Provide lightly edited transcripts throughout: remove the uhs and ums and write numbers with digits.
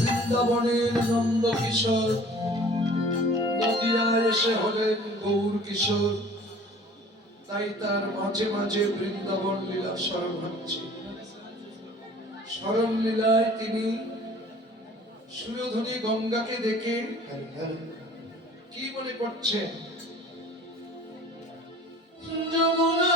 বৃন্দাবনের নন্দ কিশোর নদিয়ায় এসে হলেন গৌর কিশোর, তাই তার মাঝে মাঝে বৃন্দাবন লীলা স্মরণ হচ্ছে। স্মরণ লীলায় তিনি সুরধনী গঙ্গাকে দেখে কি মনে করছেন? যমুনা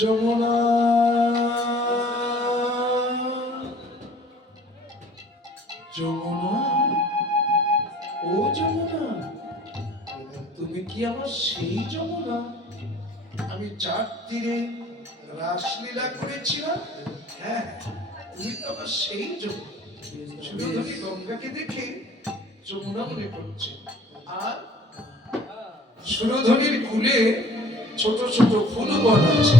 যমুনা যমুনা ও যমুনা, তুমি কি আমার সেই যমুনা আমি যার তীরে রাসলীলা করেছিলাম? হ্যাঁ, তুমি তো আমার সেই যমুনা। সুরধনী গঙ্গাকে দেখে যমুনা মনে পড়ছে। আর সুরধনীর কুলে ছোট ছোট ফুল বন আছে,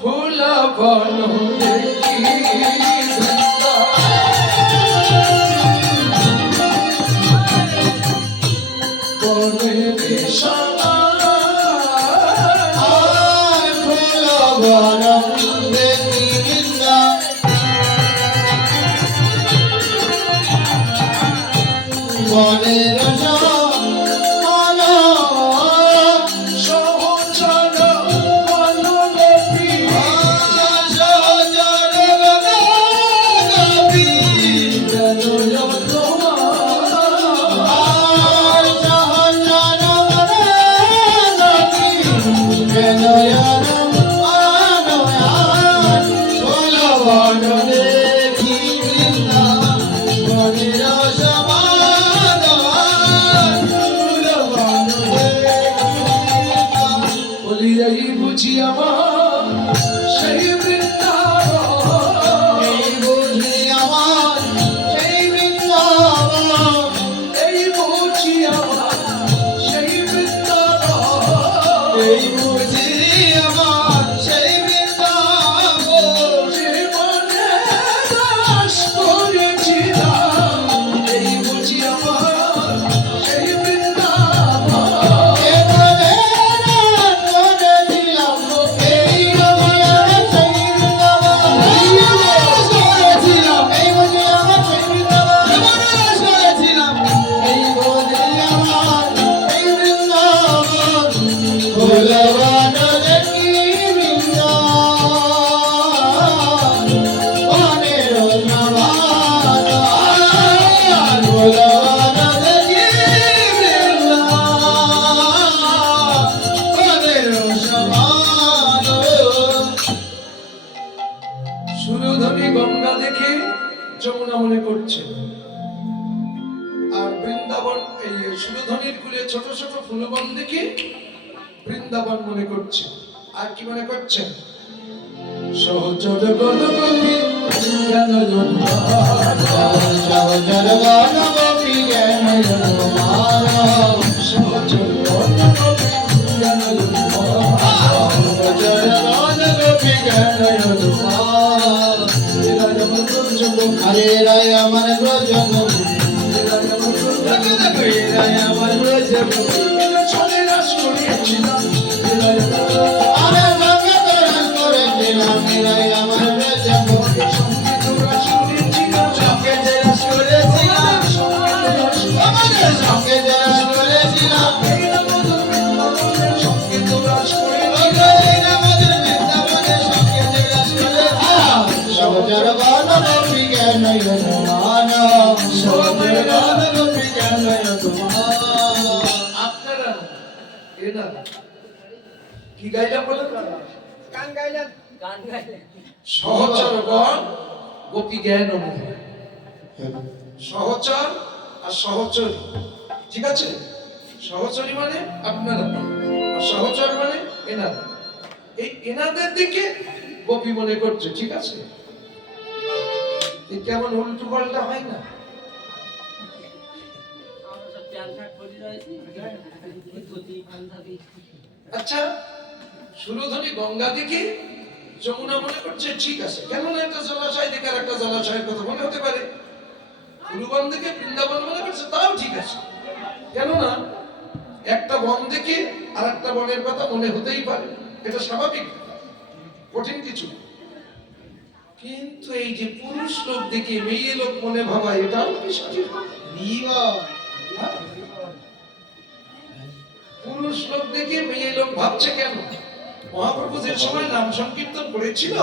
ফুল বন দেখি বনে নিশানা ফুল বন দেখি বৃন্দা বনের সহচর বনবতী এই বুঝি আমার সেই বৃন্দাবন, এই বুঝি আমার সেই বৃন্দাবন, এই বুঝি আমার সেই বৃন্দাবন, এই বুঝি আমার সেই বৃন্দাবন, জীবনে বাস করেছিলাম, এই বুঝি আমার সেই বৃন্দাবন। এবারে রাত করেছিলাম, এই আমার সেই বৃন্দাবন, এই বাস করেছিলাম, এই বুঝি আমার সেই বৃন্দাবন, বাস করেছিলাম, এই বুঝি আমার সেই বৃন্দাবন, ভোলাবান দেখি বৃন্দাবন, বনের সমান, ভোলাবান দেখি বৃন্দাবন, বনের সমান। সুরধনী গঙ্গা দেখে যমুনা মনে করছে, আর বৃন্দাবন এই সুরধনীর কুলে ছোট ছোট ফুলবন দেখে বৃন্দাবন মনে করছে। আর কি মনে করছেন? সহচর গণপতি জ্ঞান জন্মার, সহচর গণপতি জ্ঞান জন্মার, সহচর গণপতি জ্ঞান জন্মার, সহচর গণপতি জ্ঞান জন্মার। হরে রায় আমার ব্রজগোপী, হরে রায় আমার ব্রজগোপী, ছলে রাস করিয়েছিলাম, আরে জগত রাস করেছিলাম, রায় আমার ব্রজগোপী, সঙ্গীত রাস করিয়েছিলাম, সঙ্গে যে রাস করেছিলাম, আমাদের সঙ্গে যে রাস করেছিলাম, সঙ্গীত রাস করিয়েছিলাম, এই আমাদের বৃন্দাবনের সঙ্গে যে রাস করেছিলাম। সহচর গণপতি জ্ঞান জন্মার, সহচর গণপতি জ্ঞান জন্মার। আপনারা এরা কি গাইলা বলেন? গান গাইলেন, সহচরগণ গোপী জ্ঞান মোহ, সহচর আর সহচরী, ঠিক আছে? সহচরী মানে আপনারা, আর সহচর মানে এনারা। এই এনাদের দিকে গোপী মনে করছে, ঠিক আছে? এই কেমন উল্টো পাল্টা হয় না? আচ্ছা, সুরধনী গঙ্গা দেখে যমুনা মনে করছে, ঠিক আছে। কেননা একটা জলাশয় দেখে আর একটা জলাশয়ের কথা মনে হতে পারে। ফুলবন দেখে বৃন্দাবন মনে করছে, তাও ঠিক আছে। কেননা একটা বন দেখে আর একটা বনের কথা মনে হতেই পারে, এটা স্বাভাবিক, কঠিন কিছু। কিন্তু এই যে পুরুষ লোক দেখে মেয়ে লোক মনে ভাবা, এটাও কি সঠিক? হ্যাঁ? পুরুষ লোক দেখে মেয়ে লোক ভাবছে কেন? মহাপ্রভু যে সময় নাম সংকীর্তন করেছিল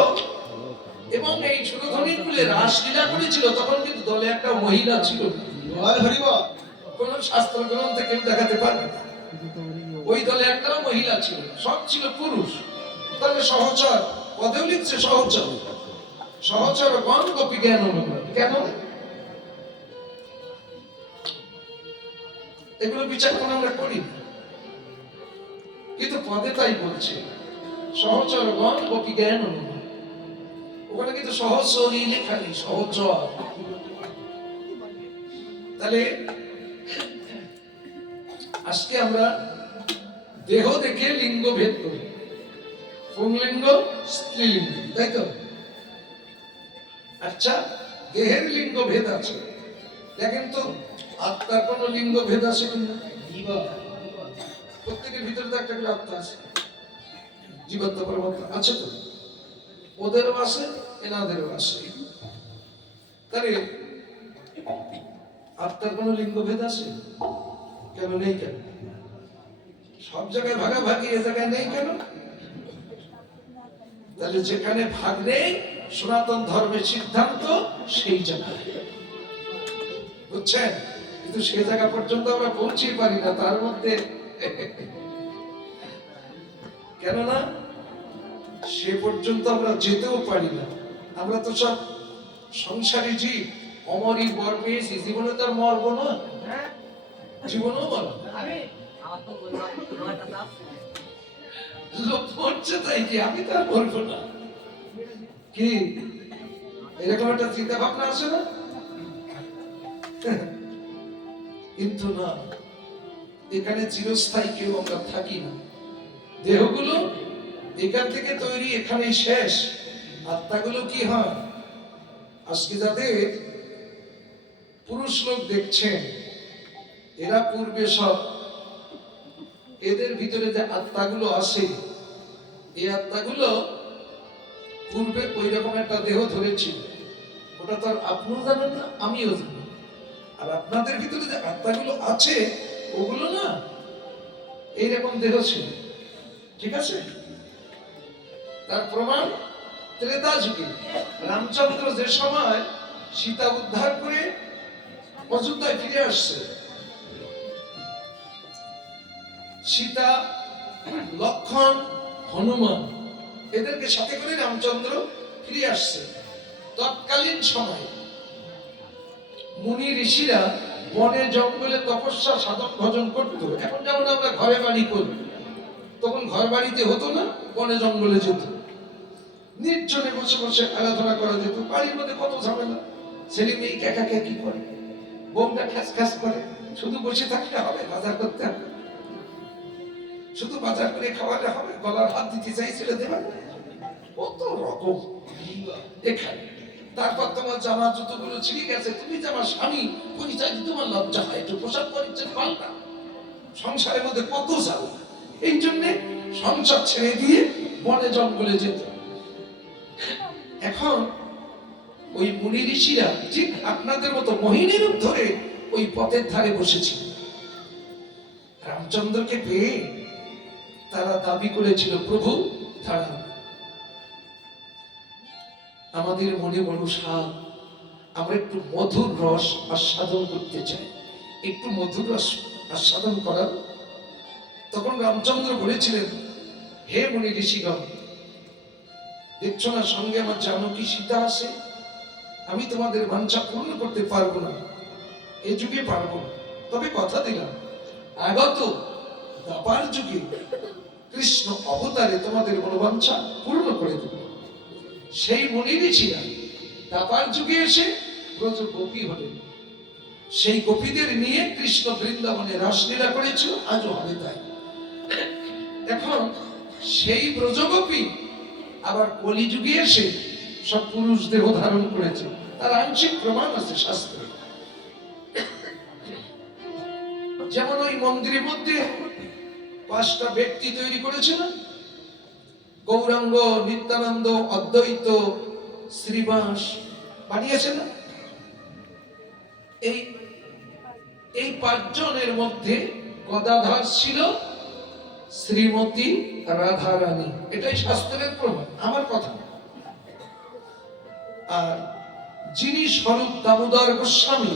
এবং এই সুরধনীর কুলে রাসলীলা করেছিল, তখন কিন্তু দলে একটা মহিলা ছিল না। বল হরি বল। কোন শাস্ত্র গ্রন্থে কেউ দেখাতে পারবে না। ওই দলে একটাও মহিলা ছিল না, সব ছিল পুরুষ। তাহলে সহচর পদেও লিখছে সহচর, সহচর গণ গোপী জ্ঞান অনুভব। কেন? এগুলো বিচার করে আমরা করি না, কিন্তু পদে তাই বলছে সহচর গণ গোপী জ্ঞান অনুভব। ওখানে কিন্তু সহচরী লেখা নেই, সহচর। তাহলে আজকে আমরা দেহ দেখে লিঙ্গ ভেদ করি, পুংলিঙ্গ স্ত্রীলিঙ্গ, তাই তো? আচ্ছা, দেহের লিঙ্গ ভেদ আছে, দেখেন তো আত্মার কোন লিঙ্গ ভেদ আছে কিনা? প্রত্যেকের ভিতরে তো একটা করে আত্মা আছে, জীবাত্মা পরমাত্মা আছে তো, ওদেরও আছে এনাদেরও আছে। তাহলে আত্মার কোন লিঙ্গ ভেদ আছে? কেন নেই? কেন সব জায়গায় ভাগাভাগি, এ জায়গায় নেই কেন? তাহলে যেখানে ভাগ নেই, সনাতন ধর্মের সিদ্ধান্ত সেই জায়গায়, বুঝছেন? কিন্তু সেই জায়গা পর্যন্ত আমরা পৌঁছে পারি না। তার মধ্যে কেননা সে পর্যন্ত আমরা যেতেও পারি না। আমরা তো সব সংসারী জীব, অমরই বর পেয়েছি, জীবনে তার মরবো না, জীবনও মরবো। লোক মরছে তাই কি আমি তো আর বলবো না, কি এরকম একটা চিন্তা ভাবনা আসে না? কিন্তু না, এখানে চিরস্থায়ী কেউ আমরা থাকি না। দেহগুলো এখান থেকে তৈরি, এখানেই শেষ। আত্মাগুলো কি হয়? আজকে যাদের পুরুষ লোক দেখছেন, এরা পূর্বে সব, এদের ভিতরে যে আত্মাগুলো আসে, এই আত্মাগুলো পূর্বে ওই রকম একটা দেহ ধরেছিল। ওটা তো আর আপনিও জানেন না, আমিও জানি। আর আপনাদের ভিতরে যে আত্মাগুলো আছে, ওগুলো না এইরকম দেহ ছিল। ঠিক আছে? তার প্রমাণ ত্রেতা যুগে রামচন্দ্র যে সময় সীতা উদ্ধার করে অযোধ্যায় ফিরে আসছে, সীতা, লক্ষণ, হনুমান এদেরকে সাথে করে রামচন্দ্র ফিরে আসছে। তৎকালীন সময়ে মুনি ঋষিরা বনে জঙ্গলে তপস্যা সাধন ভজন করত। এখন যেমন আমরা ঘরে বাড়ি করি, তখন ঘর বাড়িতে হতো না, বনে জঙ্গলে যেত, নির্জনে বসে বসে আরাধনা করা যেত। বাড়ির মধ্যে কত ঝামেলা, ছেলে মেয়ে ক্যাকাক্যাকি করে, বউটা খ্যাস খ্যাস করে। শুধু বসে থাকলে হবে? বাজার করতে হবে, শুধু বাজার করে খাওয়ালে হবে? গলার হাত দিতে চাইছিল দেবেন, কত রকম এখানে। তারপর তোমার জামা জুতোগুলো ছিঁড়ে গেছে, তুমি যে আমার স্বামী পরিচয় দিতে তোমার লজ্জা হয়, একটু পোশাক পরিচ্ছদ পাল্টা। সংসারের মধ্যে কত ঝাল। এই জন্যে সংসার ছেড়ে দিয়ে বনে জঙ্গলে যেত। এখন ওই মুনি ঋষিরা ঠিক আপনাদের মতো মোহিনী রূপ ধরে ওই পথের ধারে বসেছিল। রামচন্দ্রকে পেয়ে তারা দাবি করেছিল, প্রভু দাঁড়ান, আমাদের মনে বড় স্বাদ, আমরা একটু মধুর রস আস্বাদন করতে চাই, একটু মধুর রস আস্বাদন করার। তখন রামচন্দ্র বলেছিলেন, হে মুনি ঋষিগণ, দেখছো না সঙ্গে আমার জানকী সীতা আছে, আমি তোমাদের বাঞ্ছা পূর্ণ করতে পারবো না, এই যুগে পারবো না, তবে কথা দিলাম আগত দ্বাপার যুগে কৃষ্ণ অবতারে তোমাদের মনোবাঞ্ছা পূর্ণ করে দেব। সেই মুনি ঋষিরা দ্বাপার যুগে এসে ব্রজ গোপী হলেন। সেই গোপীদের নিয়ে কৃষ্ণ বৃন্দাবনে রাসলীলা করেছিল, আজও হবে তাই। এখন সেই ব্রজগোপী আবার কলিযুগে এসে সব পুরুষ দেহ ধারণ করেছে, তার আংশিক প্রমাণ আছে শাস্ত্রে। যেমন ওই মন্দিরের মধ্যে 5টা ব্যক্তি তৈরি করেছিল, গৌরাঙ্গ, নিত্যানন্দ, অদ্বৈত, শ্রীবাস বানিয়েছে না? এই 5 জনের মধ্যে গদাধর ছিল শ্রীমতী রাধারানী। এটাই শাস্ত্রের প্রমাণ, আমার কথা না। আর যিনি স্বরূপ দামোদর গোস্বামী,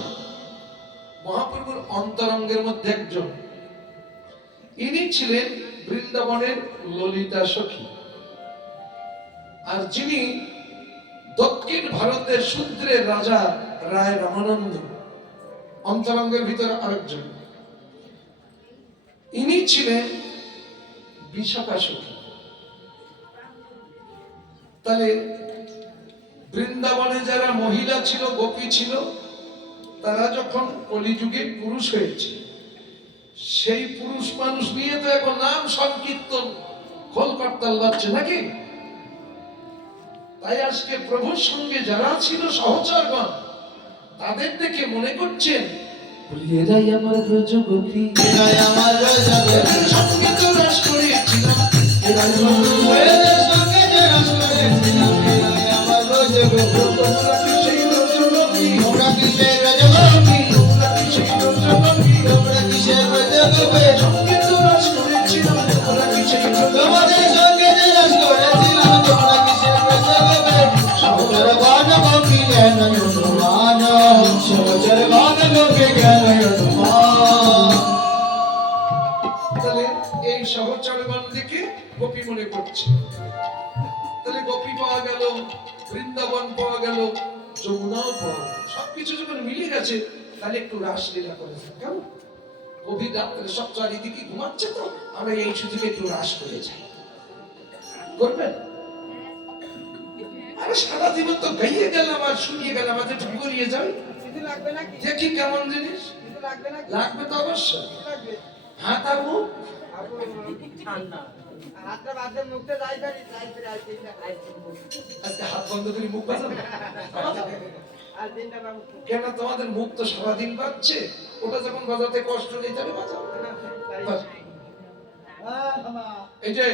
মহাপ্রভুর অন্তরঙ্গের মধ্যে একজন, ইনি ছিলেন বৃন্দাবনের ললিতা সখী। আর যিনি দক্ষিণ ভারতের শূদ্রের রাজা রায় রামানন্দ, অন্তরঙ্গের ভিতরে আরেকজন, ইনি ছিলেন বিশাখা সখী। তাহলে বৃন্দাবনে যারা মহিলা ছিল, গোপী ছিল, তারা যখন কলিযুগে পুরুষ হয়েছে, সেই পুরুষ মানুষ নিয়ে তো এখন নাম সংকীর্তন খোল করতাল বাজছে নাকি? তাই আজকে প্রভুর সঙ্গে যারা ছিল সহচরগণ, তাদের দেখে মনে করছেন এরাই আমার ব্রজ গোপী, এরাই আমার ব্রজগোপী। সঙ্গে তো রাস করেছিলাম, এরাই এদের সঙ্গে যে রাস করেছিলাম, এরাই আমার ব্রজগোপী। তোমরা কি সেই ব্রজগোপী? তোমরা কিসের ব্রজগোপী? তোমরা কি সেই ব্রজগোপী? তোমরা কিসের ব্রজগোপী? সঙ্গে তো রাস করেছিলাম, তোমরা কি সেই তোমাদের সঙ্গে যে রাস করেছিলাম, তোমরা কিসের ব্রজগোপী? সহচর গণ গোপী জ্ঞান অনুমান, সহচর গণ গোপী জ্ঞান অনুমান। তাহলে এই সহচরগণ দিকে গোপী মনে করছে। তাহলে গোপী পাওয়া গেল, বৃন্দাবন পাওয়া গেল, যমুনাও পাওয়া গেল, সবকিছু যখন মিলে গেছে, তাহলে একটু রাসলীলা করে কেমন? গভীর রাত্রে সব চারিদিকে ঘুমাচ্ছে, তো আমরা এই সুযোগে একটু রাস করে যাই। করবেন? আরে সারা জীবন তো গাইয়ে গেলাম আর শুনিয়ে গেলাম, আজ একটু করিয়ে যাই দেখি কেমন জিনিস লাগবে। তো অবশ্যই হাত আর মুখ। আজকে হাত বন্ধ করে মুখ বাজাবো কেন? তোমাদের মুখ তো সারাদিন বাজছে, ওটা যখন বাজাতে কষ্ট নেই তাহলে বাজাও। এই যে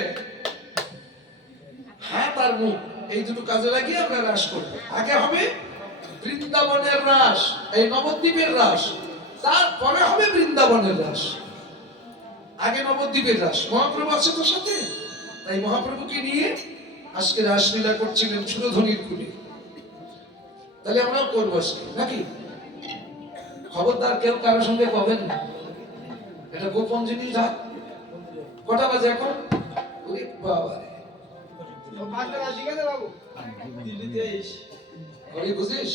হাত আর মুখ এই দুটো কাজে লাগিয়ে আমরা রাস করবো। আগে হবে বৃন্দাবনের রাস, এই নবদ্বীপের রাস, তারপরে হবে বৃন্দাবনের রাস। আগে নবদ্বীপের রাস। মহাপ্রভু আছে তো সাথে, তাই মহাপ্রভুকে নিয়ে আজকে রাসলীলা করছিলেন সুরধনির কুলে। তাহলে আমরাও করবো আজকে, নাকি? খবরদার কেউ কারোর সঙ্গে পাবেন না, এটা গোপন জিনিস। রাত কটা বাজে এখন? ওরে বাবা রে, ঘড়ি বুঝিস?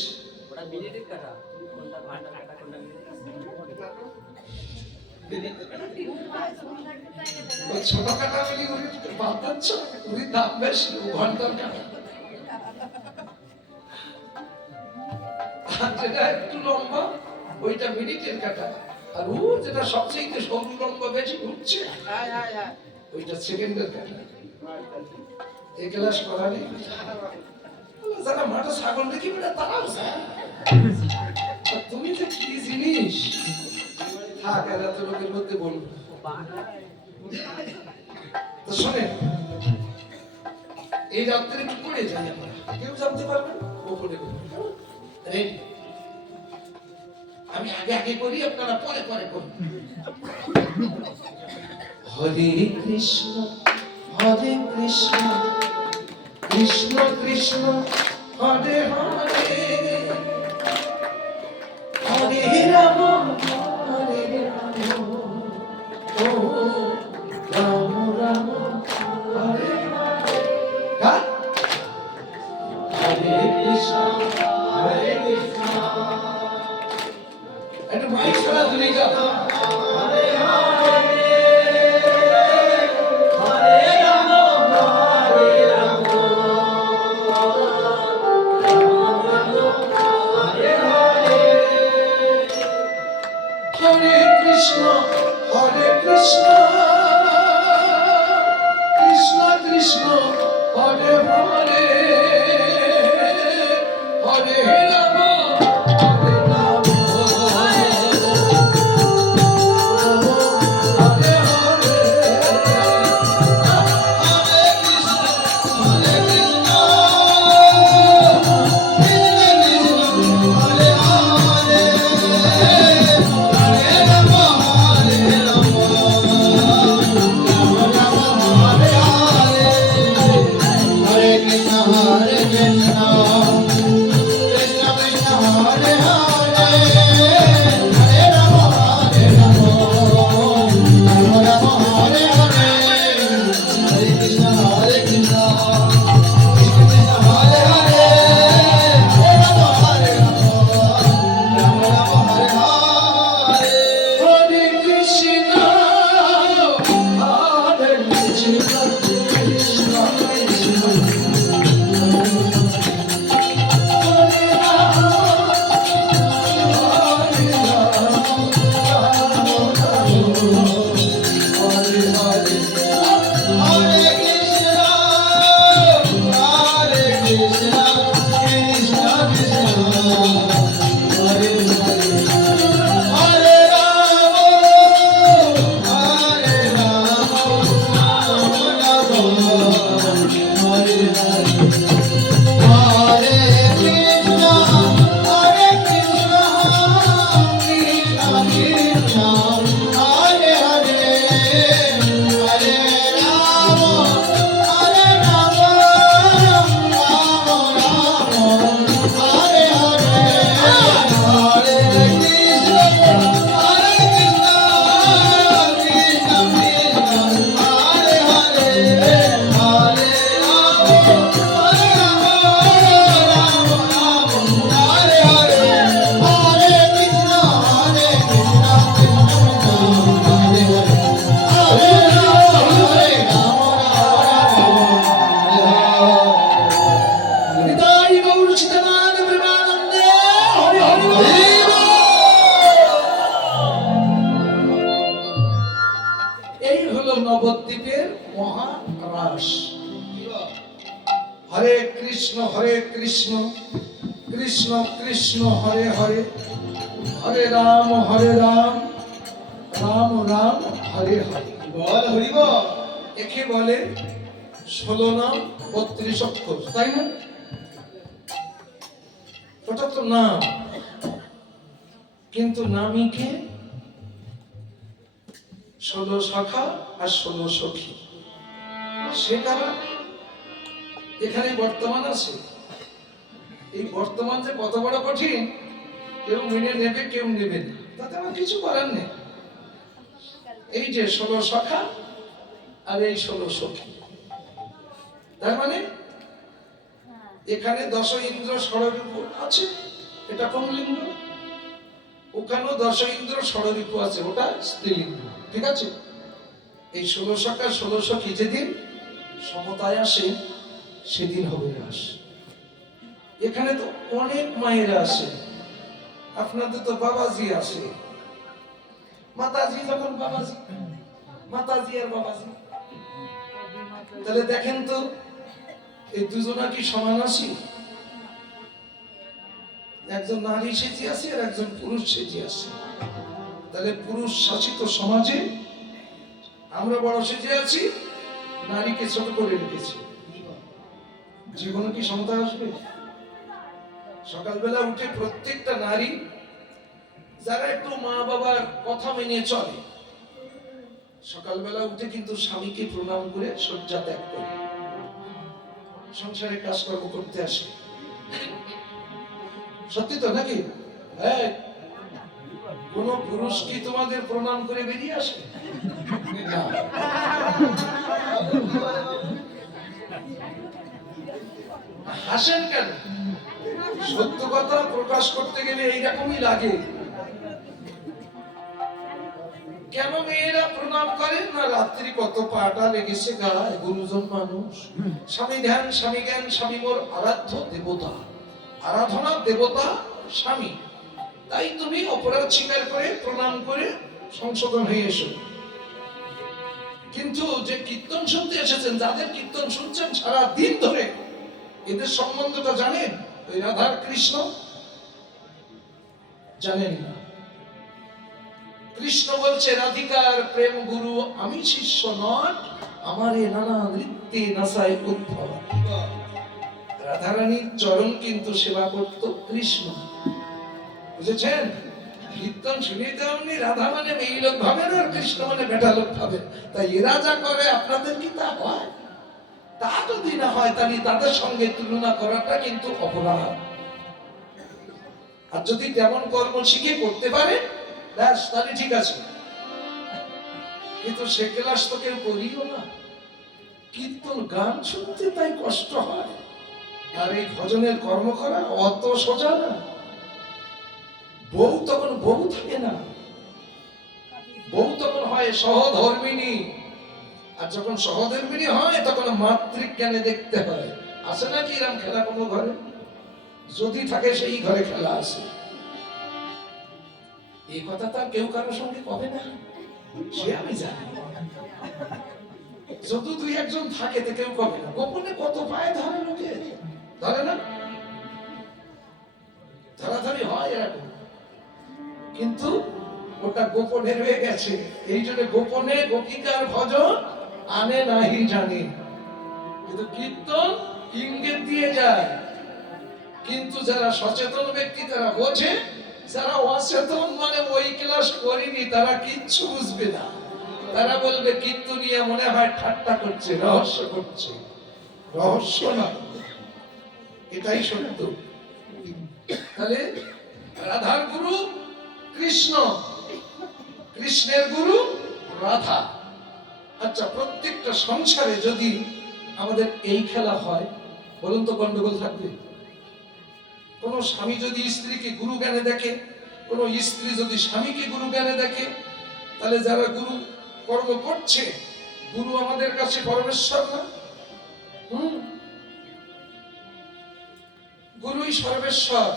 ওই ছোট কাটা মিলি ঘড়ির পাল্টাচ্ছ, ঘড়ির দাম বেশ, ঘন্টার কাটা। আর যেটা একটু লম্বা ওইটা মিনিটের কাটা, আর ও যেটা সবচেয়ে সরু লম্বা বেশি ঘুরছে ওইটা সেকেন্ডের কাটা। এই ক্লাস করা নেই যারা মাঠে ছাগল দেখি বেটা তারাও তুমি যে কি জিনিস। থাক এত লোকের মধ্যে বলবো। তো শোনেন, এই রাত্রে একটু পড়ে যাই আমরা, কেউ জানতে পারবে গোপনে। আমি আগে আগে করি, আপনারা পরে পরে করুন। হরে কৃষ্ণ হরে কৃষ্ণ কৃষ্ণ কৃষ্ণ হরে হরে, হরে রাম হরে রাম, ও রাম রাম হরে হরে। হরে কৃষ্ণ হরে কৃষ্ণ, একটু মাইক ছাড়া দিলে গা। মহারাস। হরে কৃষ্ণ কৃষ্ণ কৃষ্ণ হরে হরে, হরে রাম রাম রাম হরে হরে। বল হরি বল। একে বলে 16 নাম 32 অক্ষর, তাই না? ওটা তো নাম, কিন্তু নামই কে? 16 শাখা আর 16 সখী। সে কারা? এখানে বর্তমান আছে। এই বর্তমান যে কত বড় কঠিন, কেউ মেনে নেবে কেউ নেবে না, তাতে আমার কিছু করার নেই। এই যে 16 শাখা আর এই 16 সখী, তার মানে এখানে 10 ইন্দ্র ষড়রিপু আছে, এটা পুংলিঙ্গ। ওখানেও 10 ইন্দ্র ষড়রিপু আছে, ওটা স্ত্রীলিঙ্গ। ঠিক আছে? এই 16 শাখা 16 সখী যেদিন সমতায় আসে সেদিন হবে রাস। এখানে তো অনেক মায়েরা আসে, আপনাদের তো বাবাজি আসে, মাতাজি যখন বাবাজি, মাতাজি আর বাবাজি, তাহলে দেখেন তো এই দুজনা কি সমান আসি? একজন নারী সেজে আছে আর একজন পুরুষ সেজে আছে। তাহলে পুরুষ শাসিত সমাজে আমরা বড় সেজে আছি, নারীকে ছোট করে রেখেছি। জীবনে কি সমতা আসবে? সকালবেলা উঠে প্রত্যেকটা নারী যারা একটু মা বাবার কথা মেনে চলে, সকালবেলা উঠে কিন্তু স্বামীকে প্রণাম করে শয্যা ত্যাগ করে সংসারে কাজকর্ম করতে আসে। সত্যি তো নাকি? হ্যাঁ। কোন পুরুষ কি তোমাদের প্রণাম করে বেরিয়ে আসে? না। হাসেন কেন? সত্য কথা প্রকাশ করতে গেলে এইরকমই লাগে। কেন মেয়েরা প্রণাম করেন না? রাত্রি কত পাটা লেগেছে গায়ে, গুরুজন মানুষ, স্বামী ধ্যান স্বামী জ্ঞান, স্বামী মোর আরাধ্য দেবতা, আরাধনা দেবতা স্বামী। তাই তুমি অপরাধ স্বীকার করে প্রণাম করে সংশোধন হয়ে এসো। কিন্তু যে কীর্তন শুনতে এসেছেন, যাদের কীর্তন শুনছেন সারা দিন ধরে, এদের সম্বন্ধটা জানেন? ওই রাধার কৃষ্ণ জানেন না। কৃষ্ণ বলছে রাধিকার প্রেম গুরু আমি শিষ্য নয়, আমারে নানা নৃত্যে নাচায় উদ্ভব। রাধারানীর চরণ কিন্তু সেবা করত কৃষ্ণ, বুঝেছেন? কীর্তন শুনিতে অমনি রাধা মানে মেয়ে লোক ভাবেন আর কৃষ্ণ মানে বেটা লোক ভাবেন। তাই এরা যা করে আপনাদের কি তা হয়? তা যদি না হয় তাহলে তাদের সঙ্গে তুলনা করাটা কিন্তু অপরাধ। আর যদি তেমন কর্ম শিখে করতে পারে ব্যাস, তাহলে ঠিক আছে। কিন্তু সে ক্লাস তো কেউ করিও না। কীর্তন গান শুনতে তাই কষ্ট হয়, আর এই ভজনের কর্ম করা অত সোজা না। বউ তখন বউ থাকে না, বউ তখন হয় সহধর্মিনী। আর যখন সহধর্মিনী হয় তখন মাতৃক জ্ঞানে দেখতে হয়। আছে নাকি এরকম খেলা কোনো ঘরে? যদি থাকে সেই ঘরে খেলা আছে। এই কথা তো কেউ কারোর সঙ্গে কবে না, সে আমি জানি। যত দুই একজন থাকে তো কেউ কবে না। গোপনে কত পায়ে ধরে লোকে, ধরে না? ধরাধরি হয় এরকম, কিন্তু ওটা গোপনে রয়ে গেছে। এই জন্য গোপনে গোপিকার ভজন আনে নাহি জানি, কিন্তু কীর্তন ইঙ্গিত দিয়ে যায়। কিন্তু যারা সচেতন ব্যক্তি তারা বোঝে, যারা অচেতন মানে ওই ক্লাস করিনি তারা কিচ্ছু বুঝবে না। তারা বলবে কীর্তনিয়া মনে হয় ঠাট্টা করছে, রহস্য করছে। রহস্য না, এটাই সত্য। তাহলে রাধার গুরু কৃষ্ণ, কৃষ্ণের গুরু রাধা। আচ্ছা, প্রত্যেকটা সংসারে যদি আমাদের এই খেলা হয়, বলুন তো গন্ডগোল থাকবে? কোন স্বামী যদি স্ত্রীকে গুরু জ্ঞানে দেখে, কোন স্ত্রী যদি স্বামীকে গুরু জ্ঞানে দেখে, তাহলে যারা গুরু কর্ম করছে, গুরু আমাদের কাছে পরমেশ্বর না? গুরুই সর্বেশ্বর।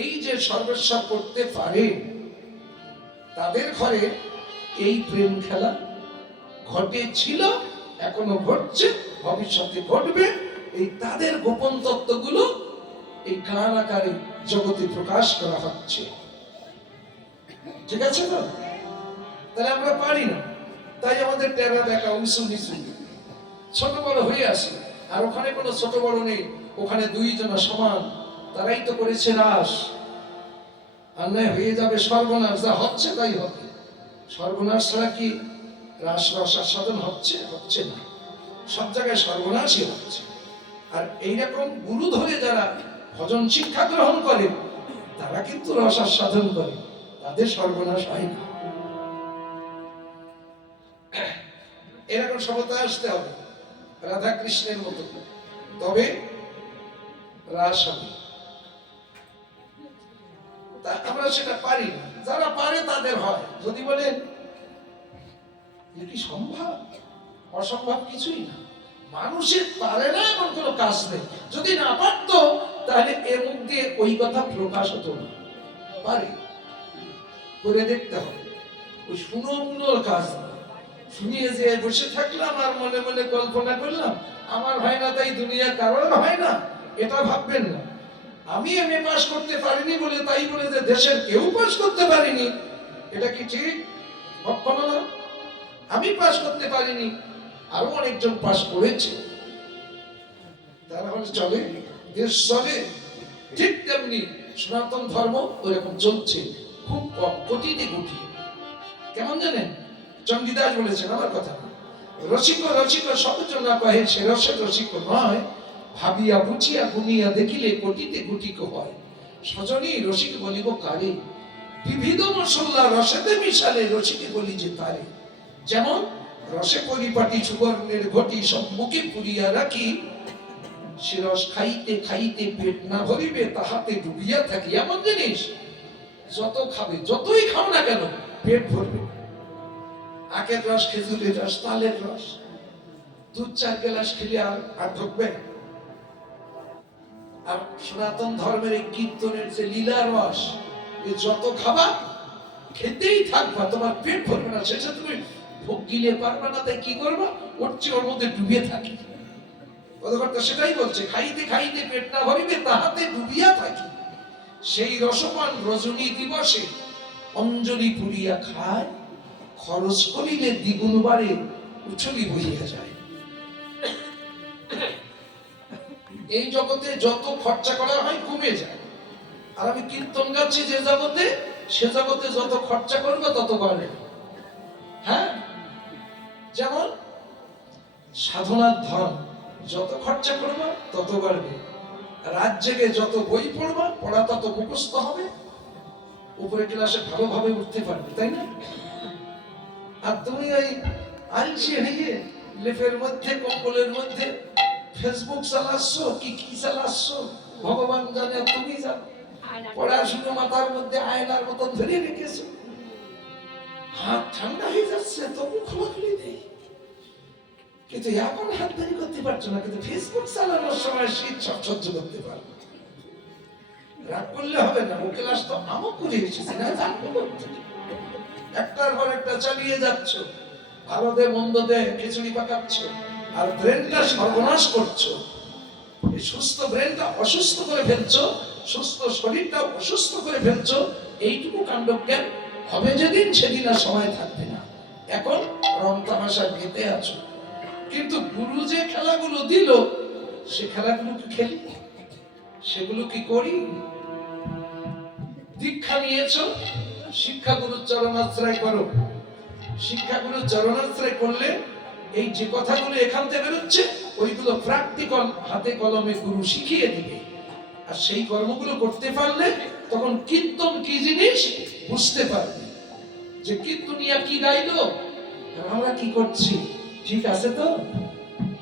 এই যে সর্বেশ্বর করতে পারে, তাদের ঘরে এই প্রেম খেলা ঘটেছিল এখনো ঘটছে, ভবিষ্যতে ঘটবে। এই তাদের গোপন তত্ত্বগুলো এই গান আকারে জগতে প্রকাশ করা হচ্ছে। ঠিক আছে তো? তাহলে আমরা পারি না, তাই আমাদের টেরা দেখা, উঁচু নিচু, ছোট বড় হয়ে আসে। আর ওখানে কোনো ছোট বড় নেই, ওখানে দুইজনা সমান। তারাই তো করেছে রাস। অন্যায় হয়ে যাবে, সর্বনাশ। যা হচ্ছে তাই হবে। সর্বনাশ ছাড়া কি রাস সাধন হচ্ছে? হচ্ছে না। সব জায়গায় সর্বনাশই হচ্ছে। আর এইরকম গুরু ধরে যারা ভজন শিক্ষা গ্রহণ করে, তারা কিন্তু রসাস্বাদন করে, তাদের সর্বনাশ হয় না। এরকম সভ্যতায় আসতে হবে রাধা কৃষ্ণের মতো, তবে রাস হবে। তা আমরা সেটা পারি না। যারা পারে তাদের হয়। যদি বলেন এ কি সম্ভব? অসম্ভব কিছুই না। মানুষের পারে না এমন কোনো কাজ নেই। যদি না পারত তাহলে এর মুখ দিয়ে ওই কথা প্রকাশ হতো না। পারে, করে দেখতে হবে। ওই শুনোর কাজ না। শুনিয়ে যে বসে থাকলাম আর মনে মনে কল্পনা করলাম আমার হয় না তাই দুনিয়া কারোর হয় না, এটা ভাববেন না। আমি এমএ পাস করতে পারিনি বলে তাই বলে যে দেশের কেউ পাস করতে পারিনি, এটা কি ঠিক? কখনো না। আমি পাস করতে পারিনি, আরো অনেকজন পাস করেছে, তারা হলে চলে, দেশ চলে। ঠিক তেমনি সনাতন ধর্ম ওইরকম চলছে, খুব কম, কোটিতে কোটি। কেমন জানেন? চণ্ডীদাস বলেছেন, আমার কথা না। রসিক রসিক সবজন না কহে, সে রসের রসিক নয়, ভাবিয়া বুঝিয়া গুনিয়া দেখিলে কোটিতে গুটিক হয়। সজনী রসিক বলিব কারে, বিবিধ মশলা রসেতে মিশালে রসিকে বলি যে তারে। যেমন রসে পরিপাটি সুবর্ণের ঘটি সব মুখে পুরিয়া রাখি, সে রস খাইতে খাইতে পেট না ভরিবে তাহাতে ডুবিয়া থাকি। এমন জিনিস যত খাবে, যতই খাও না কেন, পেট ভরবে। আখের রস, খেজুরের রস, তালের রস, 2-4 গ্লাস খেলে আর ঢুকবে। আর সনাতন ধর্মের এই কীর্তনের যে লীলা রস, এ যত খাবা, খেতেই থাকবা, তোমার পেট ভরবে না। শেষে তুমি ভোগ গিলে পারবে না, তাই কি করবা? ওর মধ্যে ডুবে থাকি। কথাবার্তা সেটাই বলছে, খাইতে খাইতে পেট না ভরিবে তাহাতে ডুবিয়া থাকি। সেই রসপান রজনী দিবসে অঞ্জলি পুরিয়া খায়, খরচ করিলে দ্বিগুণ বারে উছলি বইয়া যায়। এই জগতে যত খরচা করা হয় কমে যায়। আর আমি কীর্তন গাচ্ছি যে জগতে, সে জগতে যত খরচা করবে তত বাড়বে। হ্যাঁ, যেমন সাধনার ধন, যত খরচা করবা তত বাড়বে। রাত জেগে যত বই পড়বা, পড়া তত মুখস্থ হবে, উপরে ক্লাসে ভালোভাবে উঠতে পারবে, তাই না? আর তুমি ওই আলসি হয়ে লেফের মধ্যে, কম্বলের মধ্যে ফেসবুক চালাচ্ছ, কি চালাচ্ছ ভগবান জানে, তুমি জানো। পড়াশুনো মাথার মধ্যে আয়নার মতন ধরে রেখেছো, হাত ঠান্ডা হয়ে যাচ্ছে তবু খোলাখুলি নেই। কিন্তু এখন হাত ধরে করতে পারছো না, কিন্তু ফেসবুক চালানোর সময় শীত সব সহ্য করতে পারবে। রাগ করলে হবে না, ও ক্লাস তো আমও করে এসেছি না, জানবো করতে। একটার পর একটা চালিয়ে যাচ্ছ, ভালো দে মন্দ দে খিচুড়ি পাকাচ্ছ, আর ব্রেনটা সর্বনাশ করছো। এই সুস্থ ব্রেনটা অসুস্থ করে ফেলছো, সুস্থ শরীরটা অসুস্থ করে ফেলছো। এইটুকু কাণ্ডজ্ঞান হবে যেদিন, সেদিন আর সময় থাকবে না। এখন রং তামাশা মেতে আছো, কিন্তু গুরু যে খেলাগুলো দিল, সে খেলাগুলো কি খেলি? সেগুলো কি করি? দীক্ষা নিয়েছ, শিক্ষাগুরুর চরণাশ্রয় করো। শিক্ষাগুরুর চরণাশ্রয় করলে এই যে কথাগুলো এখান থেকে বেরোচ্ছে, ওইগুলো প্র্যাকটিক্যাল হাতে কলমে গুরু শিখিয়ে দিবে। আর সেই কর্মগুলো করতে পারলে তখন কীর্তন কি জিনিস বুঝতে পারবে। যে কীর্তনিয়া কি গাইলো, আমরা কি করছি, ঠিক আছে তো,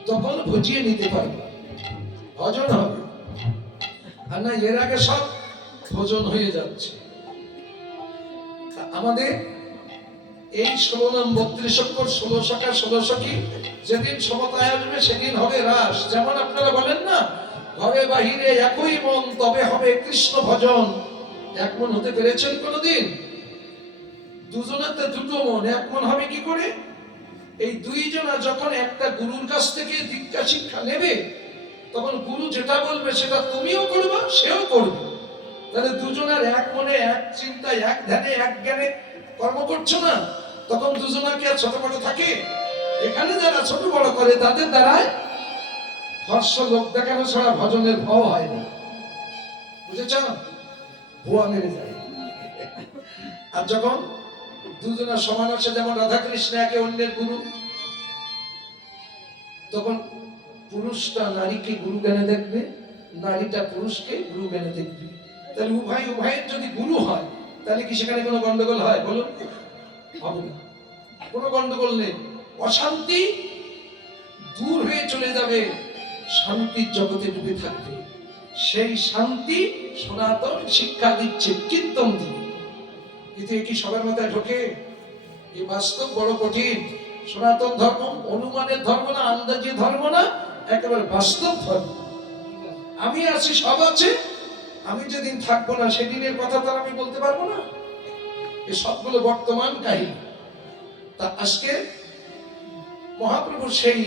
তখন বুঝিয়ে নিতে পারবে, ভজন হবে। আর না, এর আগে সব ভজন হয়ে যাচ্ছে। আমাদের এই 16 নাম 32 অক্ষর, 16 শাখা 16 সখী, যেদিন সমতায় আসবে সেদিন হবে রাস। যেমন আপনারা বলেন না, ঘরে বাহিরে একই মন, তবে হবে কৃষ্ণ ভজন। এক মন হতে পেরেছেন কোনদিন? দুজনের দুটো মন, এক মন হবে কি করে? এই দুইজনা যখন একটা গুরুর কাছ থেকে দীক্ষা শিক্ষা নেবে, তখন গুরু যেটা বলবে সেটা তুমিও করবে, সেও করবে। তাহলে দুজনের এক মনে, এক চিন্তায়, এক ধ্যানে, এক জ্ঞানে কর্ম করছো না, তখন দুজনা কি আর ছোট বড় থাকে? এখানে যারা ছোট বড় করে তাদের দ্বারায় হর্ষ লোক দেখানো ছাড়া ভজনের ভাব হয় না, বুঝেছ? ভুয়া মেরে যায়। আর যখন দুজনের সমান আছে, যেমন রাধা কৃষ্ণ একে অন্যের গুরু, তখন পুরুষটা নারীকে গুরু জ্ঞানে দেখবে, নারীটা পুরুষকে গুরু জ্ঞানে দেখবে। তাহলে উভয়ের যদি গুরু হয়, তাহলে কি সেখানে কোনো গন্ডগোল হয়? বলুন, হবে না, কোনো গন্ডগোল নেই। অশান্তি দূর হয়ে চলে যাবে, শান্তির জগতে ডুবে থাকবে। সেই শান্তি সনাতন শিক্ষা দিচ্ছে কীর্তন দিয়ে। কিন্তু কি সবার মাথায় ঢোকে? এই বাস্তব বড় কঠিন। সনাতন ধর্ম অনুমানের ধর্ম না, আন্দাজি ধর্ম না, একেবারে বাস্তব ধর্ম। আমি আছি, সব আছে, আমি যেদিন থাকবো না সেদিনের কথা তো আমি বলতে পারবো না। এই সবগুলো বর্তমান কাহিনী। তা আজকে মহাপ্রভু সেই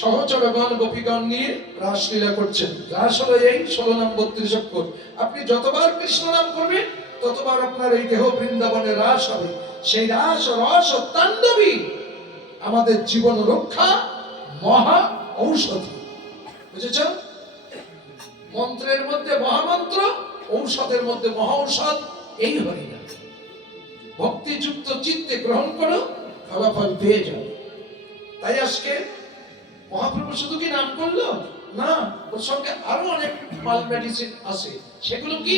সহচরগণ গোপীগণ নিয়ে রাসলীলা করছেন। রাস হলো এই 16 নাম 32 অক্ষর। আপনি যতবার কৃষ্ণ নাম করবেন ততবার আপনার এই দেহ বৃন্দাবনে রাস হবে। সেই রাস রস তাণ্ডবী আমাদের জীবন রক্ষা মহা ঔষধি, বুঝেছ? মন্ত্রের মধ্যে মহামন্ত্র, ঔষধের মধ্যে মহা ঔষধ, এই হরিনাম। ভক্তিযুক্ত চিত্তে গ্রহণ করো, ফলাফল পেয়ে যাও। তাই আজকে মহাপ্রভু শুধু কি নাম করলো না, ওর সঙ্গে আরো অনেক মাল মেডিসিন আছে। সেগুলো কি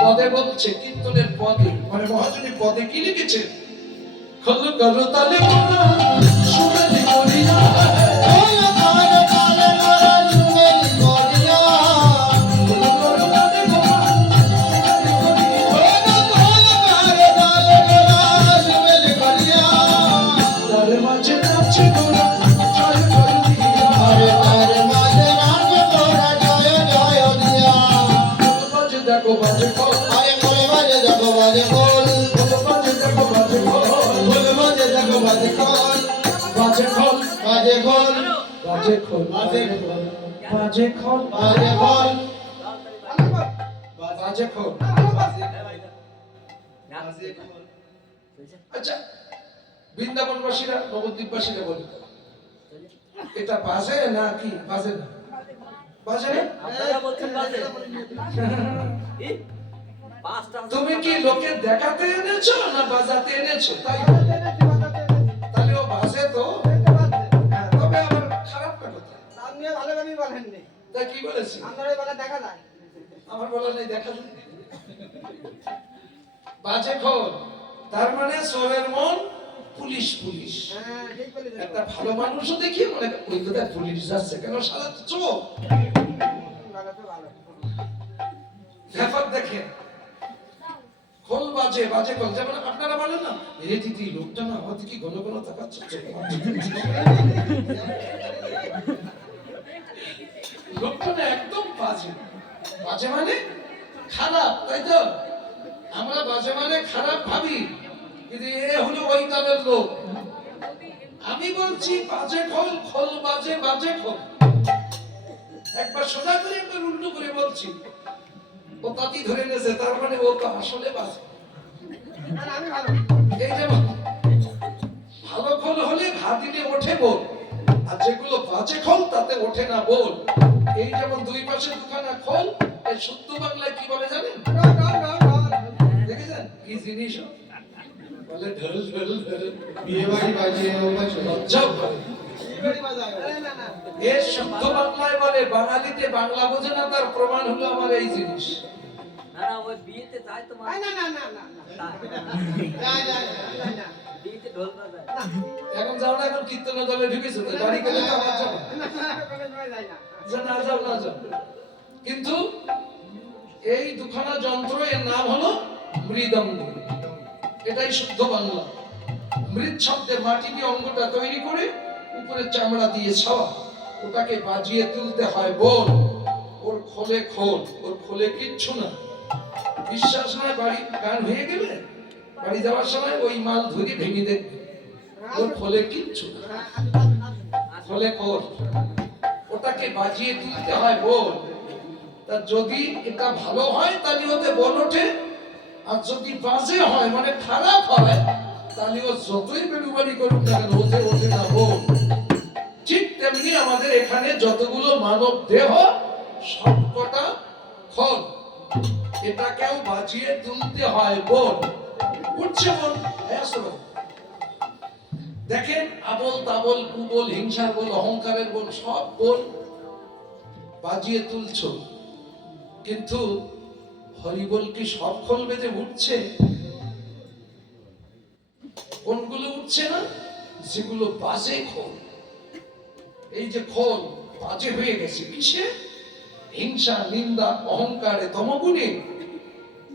পদে বলছে, কীর্তনের পদে, মানে মহাজনী পদে কি লিখেছে? খল করো তালে মোরা সুমেলি করিয়া, খল করো তালে মোরা সুমেলি করিয়া, খল করো তালে মোরা সুমেলি করিয়া, খল করো তালে মোরা সুমেলি করিয়া, তার মাঝে নাচে গোরা জয় জয় দিয়া, আরে তার মাঝে নাচে তোরা জয় জয় দিয়া। খল বাজে দেখো বাজে খল, আরে খল বাজে দেখো বাজে খল, খল বাজে দেখো বাজে খল, খল বাজে দেখো বাজে খল, বাজে খল, বাজে খল, বাজে খল, বাজে খল, বাজে খল, বাজে খল, বাজে খল। আচ্ছা, বৃন্দাবনবাসীরা নবদ্বীপবাসীরা বলি, এটা বাজে না কি বাজে না? বাজে না? আপনারা বলছেন বাজে। এই, পাঁচটা তুমি কি লোকে দেখাতে এনেছো না বাজাতে এনেছো? তাই তাহলে ও বাজে তো। হ্যাঁ, তবে আবার খারাপ না কোথায়? তাই কি বলেছি? আমার বলা নেই, দেখা যাবে। বাজে খোল, তার মানে চোরের মন পুলিশ পুলিশ। একটা ভালো মানুষও দেখি মনে করে, ওই কোথায় পুলিশ যাচ্ছে কেন, সারা তো চোর। ব্যাপার দেখেন, খোল বাজে, বাজে খোল। যেমন আপনারা বলেন না, এ দিদি লোকটা না আমার দিকে ঘন ঘন তাকাচ্ছে, লোকটা না একদম বাজে। বাজে মানে খারাপ, তাই তো? আমরা বাজে মানে খারাপ ভাবি, কিন্তু এ হলো ওই দলের লোক। আমি বলছি বাজে খোল, খোল বাজে, বাজে খোল। একবার সোজা করে একবার উল্টো করে বলছি, ও তাতি ধরে নেছে, তার মানে ও তো আসলে বাজে। এই যেমন ভালো খোল হলে ঘা দিলে ওঠে বল, আর যেগুলো বাজে খোল তাতে ওঠে না বল। এই যেমন দুই পাশে দুখানা খোল, এই শুদ্ধ বাংলায় কি বলে জানেন? দেখেছেন কি জিনিস? বলে ঢল ঢল ঢল। বিয়ে বাড়ি বাজিয়ে ও বাজে। লজ্জাও করে। এর শুদ্ধ বাংলায় বলে, বাঙালিতে বাংলা বোঝে না, তার প্রমাণ হলো আমার এই জিনিস। না না, ওই বিয়েতে যায় তো মানে বিয়েতে ঢোল বাজায়। এখন যাও না, এখন কীর্তন দলে ঢুকেছে তো, বাড়ি গেলে তো আমার যাবো। যে না যাও না যাও। কিন্তু এই দুখানা যন্ত্র, এর নাম হলো মৃদঙ্গ। এটাই শুদ্ধ বাংলা। মৃৎ শব্দে মাটি দিয়ে অঙ্গটা তৈরি করে উপরে চামড়া দিয়ে ছাওয়া, ওটাকে বাজিয়ে তুলতে হয় বল। ওর খোলে খোল, ওর খোলে কিচ্ছু না। বিশ্বাস নয়, বাড়ি গান হয়ে গেলে বাড়ি যাওয়ার সময় ওই মাল ধরে ভেঙে দেখবে, ওর ফলে কিচ্ছু না। ফলে খোল, ওটাকে বাজিয়ে তুলতে হয় বোল। তা যদি এটা ভালো হয় তাহলে ওতে বল ওঠে, আর যদি বাজে হয় মানে খারাপ হয় তাহলে ও যতই বেড়ুবাড়ি করুক না কেন ওতে ওঠে না বোল। ঠিক তেমনি আমাদের এখানে যতগুলো মানব দেহ সবকটা খোল, এটাকেও বাজিয়ে তুলতে হয় বোল। উঠছে বোল, হ্যাঁ শোনো। দেখেন আবল তাবল কুবল হিংসার বল অহংকারের বল সব বল বাজিয়ে তুলছ, কিন্তু হরিবল কি সব খোল বেজে উঠছে? কোনগুলো উঠছে না? যেগুলো বাজে খোল। এই যে খোল বাজে হয়ে গেছে কিসে? হিংসা নিন্দা অহংকারে তমগুণে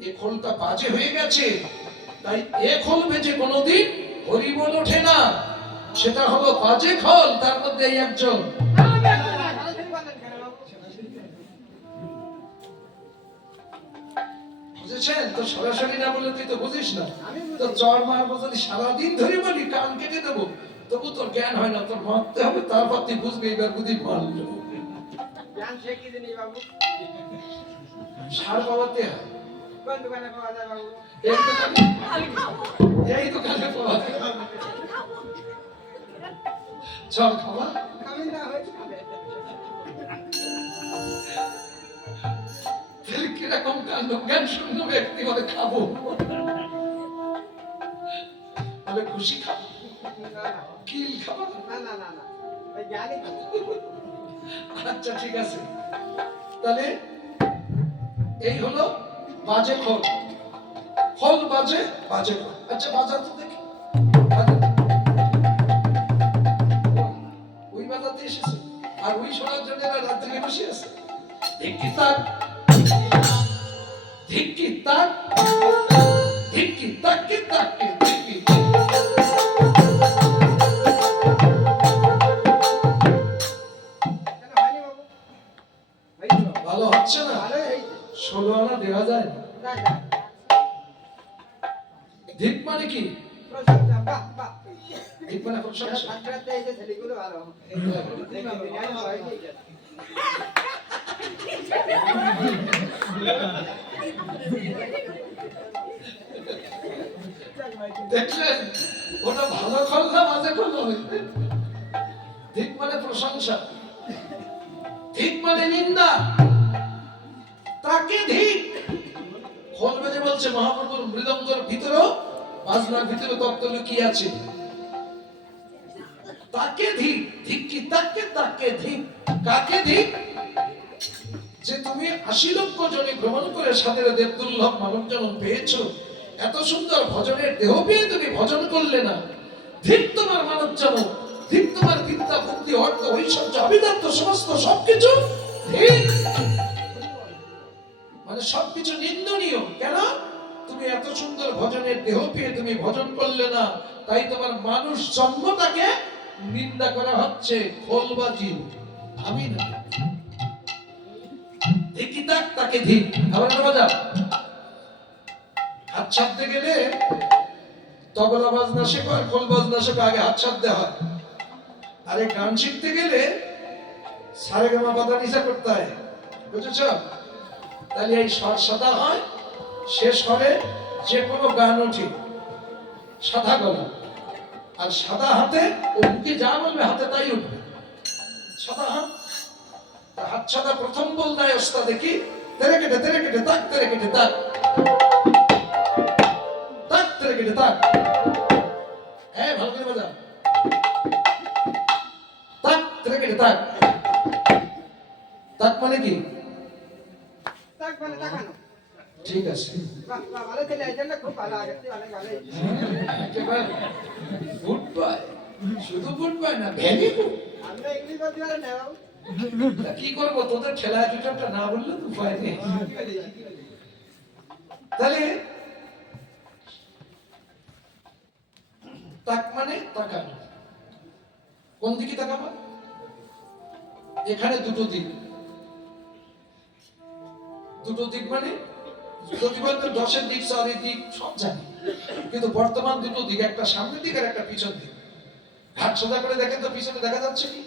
এই খোলটা বাজে হয়ে গেছে। তাই এ খোল বেজে কোনোদিন হরিবল ওঠে না, সেটা হলো বাজে খোল। তার মধ্যে এই একজন বুঝেছেন তো? সরাসরি না বলে তুই তো বুঝিস না। তো চর মারবো যদি সারাদিন ধরে বলি কান কেটে দেবো, তবু তোর জ্ঞান হয় না। তোর মারতে হবে, তারপর তুই বুঝবি এবার বুদ্ধি মারলো। সার পাওয়াতে হয় এই দোকানে পাওয়াতে হয়। চল খাওয়া কিরকম কাণ্ড, জ্ঞান শূন্য ব্যক্তি বলে খাবো, বলে খুশি খাবো, কিল খাবো। আচ্ছা ঠিক আছে, তাহলে এই হলো বাজে খোল। খোল বাজে, বাজে খোল। আচ্ছা বাজার তো দেখি, ওই বাজাতে এসেছে আর ওই শোনার জন্য রাত থেকে বসে আছে। ধিক্কি তাক, ধিক্কি তাক, ধিক্কি তাকে তাকে ধিক্কি। ভালো হচ্ছে না? 16 আনা দেওয়া যায় না। ধিক মানে কি? ধিক মানে প্রশংসা। দেখলেন ওটা ভালো খোল না বাজে খোল হবে? ধিক মানে প্রশংসা, ধিক মানে নিন্দা, তাকে ধিক। খোল বেজে বলছে মহাপ্রভুর মৃদঙ্গের ভিতরেও বাজনার ভিতরে তত্ত্ব লুকিয়ে আছে। তাকে ধিক, ধিক কি তাকে তাকে ধিক। কাকে ধিক? যে তুমি 80 লক্ষ জনে ভ্রমণ করে সাদের দেবদুর্লভ মানব জন্ম পেয়েছো, এত সুন্দর ভজনের দেহ পেয়ে তুমি ভজন করলে না। ধিক তোমার মানব জন্ম, ধিক তোমার বিদ্যা বুদ্ধি অর্থ ঐশ্বর্য অভিদত্ত সমস্ত সবকিছু ধিক। মানে সবকিছু নিন্দনীয়। কেন? তুমি এত সুন্দর ভজনের দেহ পেয়ে তুমি ভজন করলে না, তাই তোমার মানুষ জন্মটাকে নিন্দা করা হচ্ছে। খোলবাজি আমি না, ধিকি তাক তাকে ধিক। আবার বাজা হাত ছাড়তে গেলে তবলা বাজনা শেখো আর খোল বাজনা শেখো, আগে হাত ছাড়তে হয়। আরে গান শিখতে গেলে সারেগামা পাদা নিশা করতে হয়, বুঝেছ? তাহলে এই স্বর সাদা হয়, সে স্বরে যে কোনো গান ওঠে সাদা গলা। আর সাদা হাতে ও মুখে যা বলবে হাতে তাই উঠবে। সাদা হাত, হাত সাদা প্রথম বল দেয় ওস্তাদে কি? তেরে কেটে তাক, তেরে কেটে তাক, তাক তেরে কেটে তাক। হ্যাঁ ভালো করে বাজা, তাক তেরে কেটে তাক। তাক মানে কি? ঠিক আছে, গুড বাই। শুধু গুড বাই না, ভেরি গুড। কি করবো, তোদের খেলায় দুটোটা না বললে তো উপায় নেই। তাহলে তাক মানে তাকানো। কোন দিকে তাকাবো? এখানে দুটো দিক। দুটো দিক মানে প্রতিবার তো 10-এর দিক 4-এর দিক সব জানি, কিন্তু বর্তমান দুটো দিক, একটা সামনের দিক আর একটা পিছন দিক। ঘাট সোজা করে দেখেন তো পিছনে দেখা যাচ্ছে কি?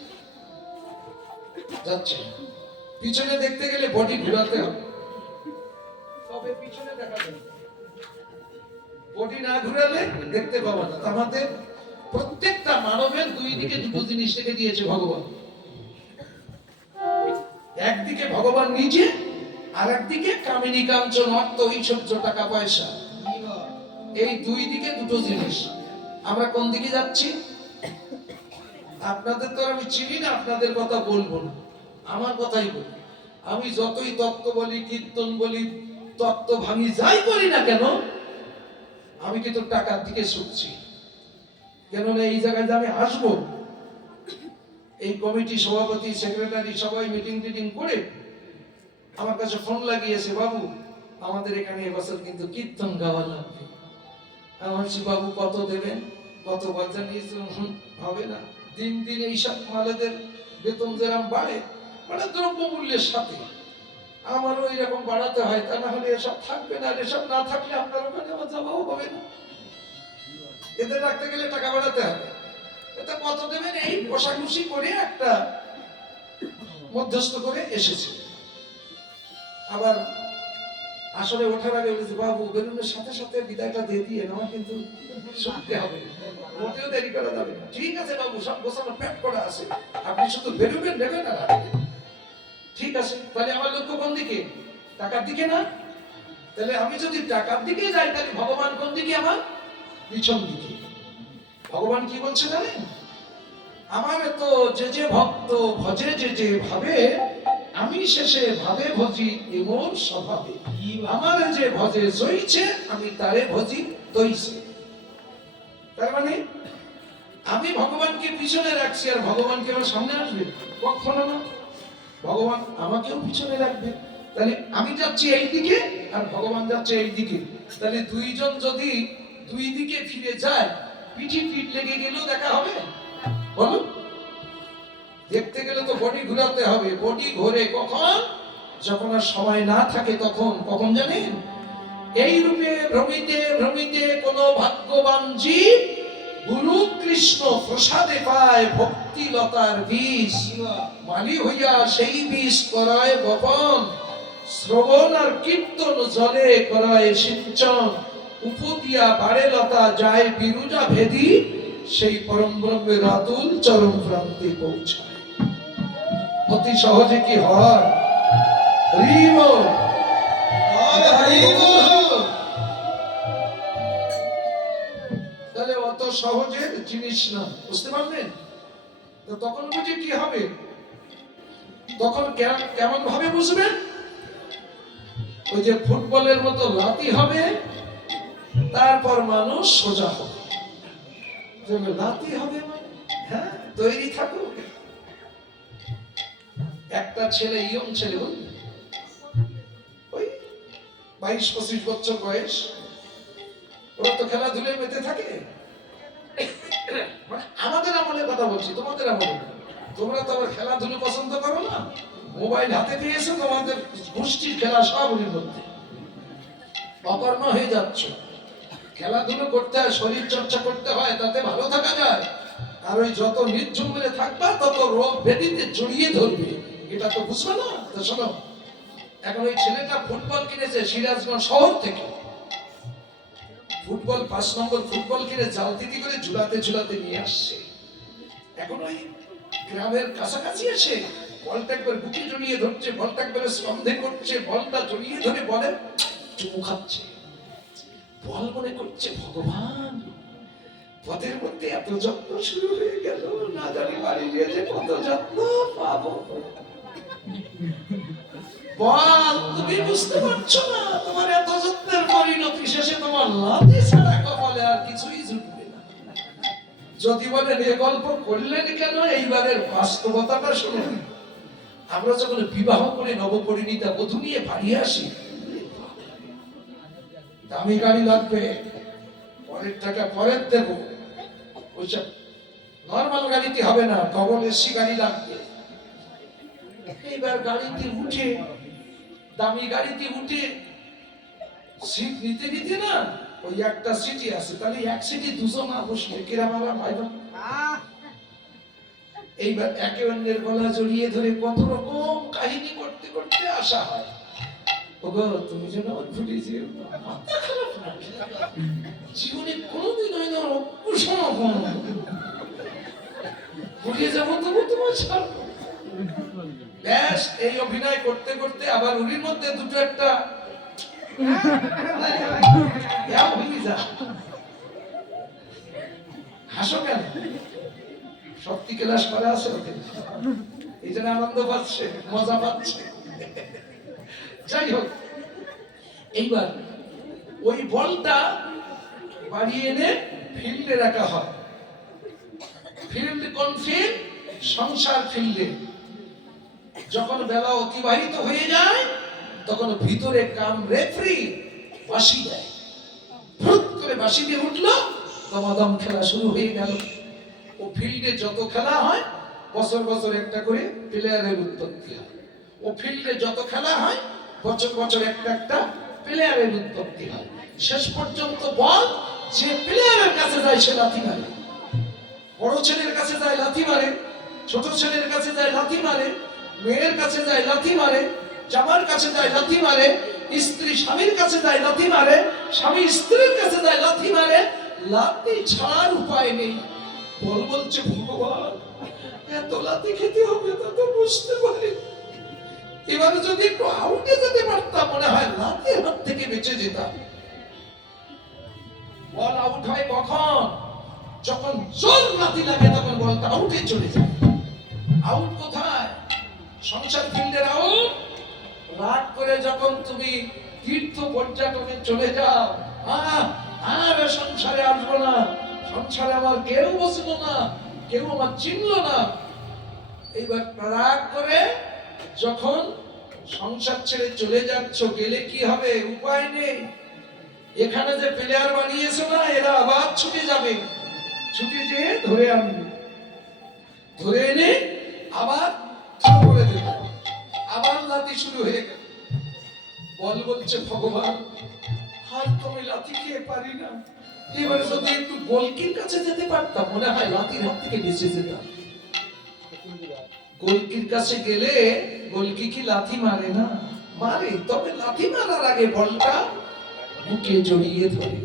যাচ্ছে না। পিছনে দেখতে গেলে বডি ঘোরাতে হবে, তবে পিছনে দেখা যাবে। বডি না ঘুরালে দেখতে পাবো না। আমাদের প্রত্যেকটা মানবের দুই দিকে দুটো জিনিস রেখে দিয়েছে ভগবান। একদিকে ভগবান নিজে, আর একদিকে কামিনী কাঞ্চন অর্থ ঐশ্বর্য টাকা পয়সা। এই দুই দিকে দুটো জিনিস। আমরা কোন দিকে যাচ্ছি? আপনাদের তো আমি চিনি না, আপনাদের কথা বলবো না, আমার কথাই বলি। আমি যতই তত্ত্ব বলি, কীর্তন বলি, তত্ত্ব ভাঙি, যাই করি না কেন, আমি কিন্তু টাকার দিকে ছুটছি। কেননা এই জায়গায় যে আমি আসবো, এই কমিটি সভাপতি সেক্রেটারি সবাই মিটিং টিটিং করে আমার কাছে ফোন লাগিয়েছে, বাবু আমাদের এখানে এবছর কিন্তু কীর্তন গাওয়া লাগবে। আমি বলছি, বাবু কত দেবেন? কত বাচ্চা নিয়েছিলাম? হবে না। দিন দিন এইসব মালেদের বেতন যেরকম বাড়ে, মানে দ্রব্য মূল্যের সাথে আমারও এরকম বাড়াতে হয়, তা না হলে এসব থাকবে না। আর এসব না থাকলে আপনার ওখানে আমার যাওয়াও হবে না। এদের রাখতে গেলে টাকা বাড়াতে হবে। এটা কত দেবেন? এই কষাকষি করে একটা মধ্যস্থ করে এসেছে। আবার আসলে ওঠার আগে বলেছে, বাবু বেলুনের সাথে সাথে বিদায়টা দিয়ে দিয়ে আমার কিন্তু শুনতে হবে, মোটেও দেরি করা যাবে না। ঠিক আছে বাবু, সব গোছানো প্যাক করা আছে, আপনি শুধু বেরোবেন, নেবেন আর আসবেন। ঠিক আছে, তাহলে আমার লক্ষ্য কোন দিকে? টাকার দিকে না? তাহলে আমি যদি টাকার দিকে যাই, তাহলে ভগবান কোন দিকে? আমার পিছন দিকে। ভগবান কি বলছে জানেন? আমার তো যে যে ভক্ত ভজে যে যে ভাবে, আমি শেষে ভাবে ভজি এমন স্বভাবে। আমার যে ভজে সইছে, আমি তারে ভজি তৈছে। তার মানে আমি ভগবানকে পিছনে রাখছি, আর ভগবানকে আমার সামনে আসবে কখনো না। ভগবান আমাকেও পিছনে রাখবে। তাহলে আমি যাচ্ছি এই দিকে, আর ভগবান যাচ্ছে এই দিকে। তাহলে দুইজন যদি দুই দিকে ফিরে যায়, পিঠি পিঠ লেগে গেলেও দেখা হবে? বলুন, দেখতে গেলে তো বডি ঘুরাতে হবে। বডি ঘোরে কখন? যখন আর সময় না থাকে তখন। কখন জানেন? এই রূপে ভ্রমিতে ভ্রমিতে কোন ভাগ্যবান জীব গুরু কৃষ্ণ প্রসাদে পায় ভক্তি লতার বীজ। মালি হইয়া সেই বীজ করায় বপন, শ্রবণ আর কীর্তন জলে করায় সিঞ্চন। উপদিয়া বাড়ে লতা যায় বিরুজা ভেদি, সেই পরম ব্রহ্মের অতুল চরম প্রান্তে পৌঁছায়। অতি সহজে কি হয়? হরিব তাহলে অত সহজের জিনিস না, বুঝতে পারলেন? তো তখন বুঝে কি হবে? তখন কেমন ভাবে বুঝবেন? ওই যে ফুটবলের মতো লাতি হবে, তারপর মানুষ সোজা হবে। লাতি হবে মানে হ্যাঁ, তৈরি থাকুক। একটা ছেলে, ইয়ং ছেলে, ওই 22-25 বছর বয়স, ওরা তো খেলাধুলায় মেতে থাকে। মানে আমাদের আমলের কথা বলছি, তোমাদের আমলে। তোমরা তো আবার খেলাধুলো পছন্দ করো না, মোবাইল হাতে পেয়েছো, তোমাদের গোষ্ঠীর খেলা সবগুলির মধ্যে অকর্ম হয়ে যাচ্ছ। খেলাধুলো করতে হয়, শরীর চর্চা করতে হয়, তাতে ভালো থাকা যায়। আর ওই যত নির্ঝুম মেরে থাকবা, তত রোগ ব্যাধিতে জড়িয়ে ধরবে। এটা তো বুঝবে না। তো শোনো, এখন ওই ছেলেটা ফুটবল কিনেছে সিরাজগঞ্জ শহর থেকে। ফুটবল 5 নম্বর ফুটবল কিনে জালতিতি করে ঝুলাতে ঝুলাতে নিয়ে আসছে। এখন ওই গ্রামের কাছাকাছি এসে বলটা একবার বুকে জড়িয়ে ধরছে, বলটা একবার স্কন্ধে করছে, বলটা জড়িয়ে ধরে বলে চুমু খাচ্ছে। বল মনে করছে, ভগবান পথের মধ্যে এত যত্ন শুরু হয়ে গেল, না জানি বাড়ি গিয়ে যে কত যত্ন পাবো। বল, তুমি বুঝতে পারছো না, তোমার এত যত্নের পরিণতি শেষে তোমার লাথি ছাড়া কপালে আর কিছুই জুটবে না। যদি বলেন এ গল্প করলেন কেন, এইবারের বাস্তবতাটা শুনুন। আমরা যখন বিবাহ করে নবপরিণীতা বধূ নিয়ে বাড়ি আসি, দামি গাড়ি লাগবে, পরের টাকা পরের দেবো, ওইসব নর্মাল গাড়িতে হবে না, ডবল এসি গাড়ি লাগবে। এইবার গাড়িতে উঠে, দামি গাড়িতে উঠে সিট নিতে নিতে না, ওই একটা সিটি আছে, তাহলে এক সিটি দুজন না বসলে কিরাম ভাই এইবার একে অন্যের গলা জড়িয়ে ধরে কত রকম কাহিনী করতে করতে আসা হয়। ওগো তুমি যেন আমার ভুলে যেও না, মাথা খারাপ না। জীবনে কোনোদিন হয় না কুসুম ভুলে যাবো, তবু তোমার ছাড়বো। ব্যাস এই অভিনয় করতে করতে আবার উনির মধ্যে দুটো একটা হাসো কেন? শক্তি ক্লাস করা আছে ওকে, এই জন্য আনন্দ পাচ্ছে, মজা পাচ্ছে। যাই হোক, এইবার ওই বলটা বাড়িয়ে এনে ফিল্ডে রাখা হয়। ফিল্ড কোন ফিল্ড? সংসার ফিল্ডে। যখন বেলা অতিবাহিত হয়ে যায় তখন ভিতরে কাম রেফারি বাঁশি দেয়, ফুট করে বাঁশি দিয়ে উঠলো, দমাদম খেলা শুরু হয়ে গেল। ও ফিল্ডে যত খেলা হয় বছর বছর একটা করে প্লেয়ারের উৎপত্তি হয়। ও ফিল্ডে যত খেলা হয় বছর বছর একটা একটা প্লেয়ারের উৎপত্তি হয়। শেষ পর্যন্ত বল যে প্লেয়ারের কাছে যায় সে লাথি মারে। বড় ছেলের কাছে যায় লাথি মারে, ছোট ছেলের কাছে যায় লাথি মারে, মেয়ের কাছে যায় লাথি মারে, জামার কাছে যায় লাথি মারে, স্ত্রী স্বামীর কাছে যায় লাথি মারে, স্বামী স্ত্রীর কাছে যায় লাথি মারে। লাথি ছাড়ার উপায় নেই। বল বলছে ভগবান এত লাথি খেতে হবে তা তো বুঝতে পারি। এবারে যদি একটু আউটে যেতে পারতাম মনে হয় লাথির হাত থেকে বেঁচে যেতাম। বল আউট হয় কখন? যখন জোর লাথি লাগে তখন বলটা আউটে চলে যায়। আউট কোথায়? সংসার ফিল্ডের আউট। রাগ করে যখন তুমি তীর্থ পর্যটনে চলে যাও, আর সংসারে আসবো না, সংসারে আমার কেউ বসলো না, কেউ আমার চিনলো না। এইবার রাগ করে যখন সংসার ছেড়ে চলে যাচ্ছ, গেলে কি হবে? উপায় নেই। এখানে যে প্লেয়ার বানিয়েছো না, এরা আবার ছুটে যাবে, ছুটে যেয়ে ধরে আনবে, ধরে এনে আবার থ্রো করে দেবে, আবার লাথি শুরু হয়ে গেল। বল বলছে ভগবান আর তুমি লাথি খেয়ে পারি না। এবারে যদি একটু গোলকির কাছে যেতে পারতাম মনে হয় লাথির হাত থেকে বেঁচে যেতাম। গোলকির কাছে গেলে গোলকি কি লাথি মারে না? মারে, তবে লাথি মারার আগে বলটা বুকে জড়িয়ে ধরে।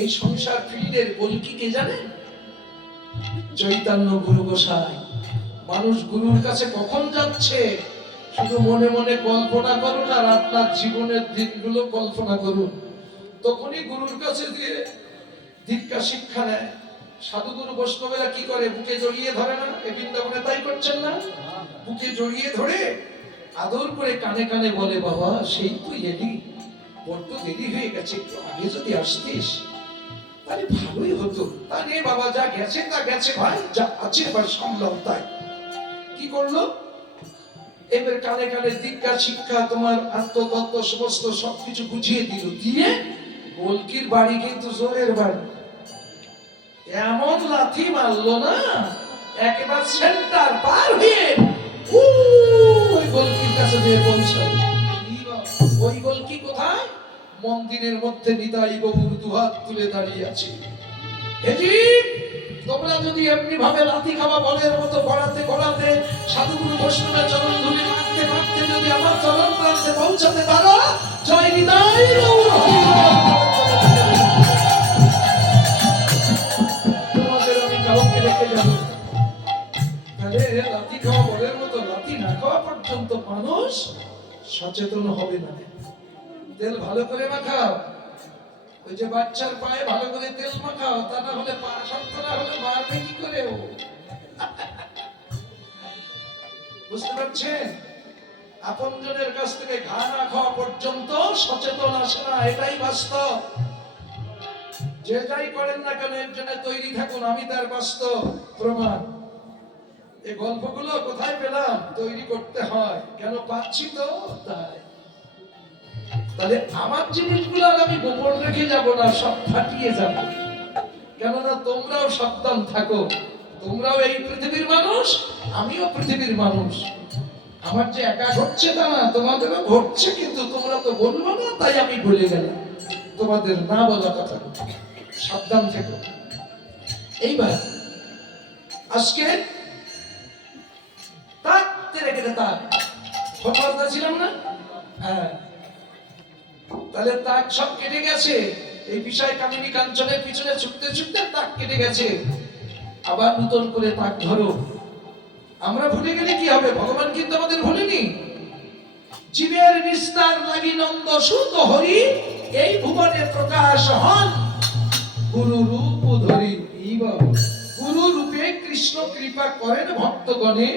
এই সংসার ফিল্ডের গোলকি কে জানেন? চৈতন্য গুরু গোসাই। মানুষ গুরুর কাছে কখন যাচ্ছে শুধু মনে মনে কল্পনা করুন, আর আপনার জীবনের দিনগুলো কল্পনা করুন। তখনই গুরুর কাছে দিয়ে দীক্ষা শিক্ষা নেয়। সাধুগুরু বৈষ্ণবেরা কি করে? বুকে জড়িয়ে ধরে না? এ বৃন্দাবনে তাই করছেন না? বুকে জড়িয়ে ধরে আদর করে কানে কানে বলে, বাবা সেই তুই এলি, বড্ড দেরি হয়ে গেছে, একটু আগে যদি আসতিস তাহলে ভালোই হতো। তা নেই বাবা, যা গেছে তা গেছে ভাই, যা আছে এবার সামলাও। তাই কি করলো? এবার কানে কানে দীক্ষা শিক্ষা, তোমার আত্মতত্ত্ব সমস্ত সবকিছু বুঝিয়ে দিল। দিয়ে গোলকির বাড়ি কিন্তু জোরের বাড়ি, এমন লাথি মারলো না একেবারে সেন্টার পার হয়ে ওই গোলকির কাছে দিয়ে পৌঁছালো। ওই গোলকি কোথায়? মন্দিরের মধ্যে নিতাই গৌর দুহাত তুলে দাঁড়িয়ে আছে। তোমরা যদি এমনি ভাবে লাথি খাওয়া বলের মতো গড়াতে গড়াতে সাধুগুরু বৈষ্ণবের চরণ ধুলি মাখতে মাখতে যদি আমার চরণ প্রান্তে পৌঁছাতে পারো, জয় নিতাই গৌর হরি বল। তোমাদের আমি কাউকে রেখে যাব। তাহলে লাথি খাওয়া বলের মতো লাথি না খাওয়া পর্যন্ত মানুষ সচেতন হবে না। তেল ভালো করে মাখাও, ওই যে বাচ্চার পায়ে ভালো করে তেল মাখাও, তা না হলে পা শক্ত না হলে মারবে কি করে ও? বুঝতে পারছেন? আপনজনের কাছ থেকে ঘা না খাওয়া পর্যন্ত সচেতন আসে না, এটাই বাস্তব। যে যাই করেন না কেন এর জন্য তৈরি থাকুন, আমি তার বাস্তব প্রমাণ। এই গল্পগুলো কোথায় পেলাম? তৈরি করতে হয়, কেন পাচ্ছি তো তাই। তাহলে আমার জিনিসগুলো আর আমি গোপন রেখে যাব না, সব ফাটিয়ে যাব। কেননা তোমরাও সাবধান থাকো, তোমরাও এই পৃথিবীর মানুষ, আমিও পৃথিবীর মানুষ। আমার যে একা ঘটছে তা না, তোমাদেরও ঘটছে, কিন্তু তোমরা তো বললো না, তাই আমি বলে গেলাম তোমাদের না বলা কথা। সাবধান থেকো। এইবার আজকে কেটে তাক খোঁজবাজদা ছিলাম না? হ্যাঁ, তাহলে তাক সব কেটে গেছে। এই বিষয় কামিনী কাঞ্চনের পিছনে ছুটতে ছুটতে তাক কেটে গেছে। আবার নতুন করে তাক ধরো। আমরা ভুলে গেলে কি হবে? ভগবান কিন্তু আমাদের ভুলেনি। জীবের নিস্তার লাগি নন্দ সুত হরি, এই ভুবনে প্রকাশ হন গুরু রূপ ধরি। গুরু রূপে কৃষ্ণ কৃপা করেন ভক্তগণে,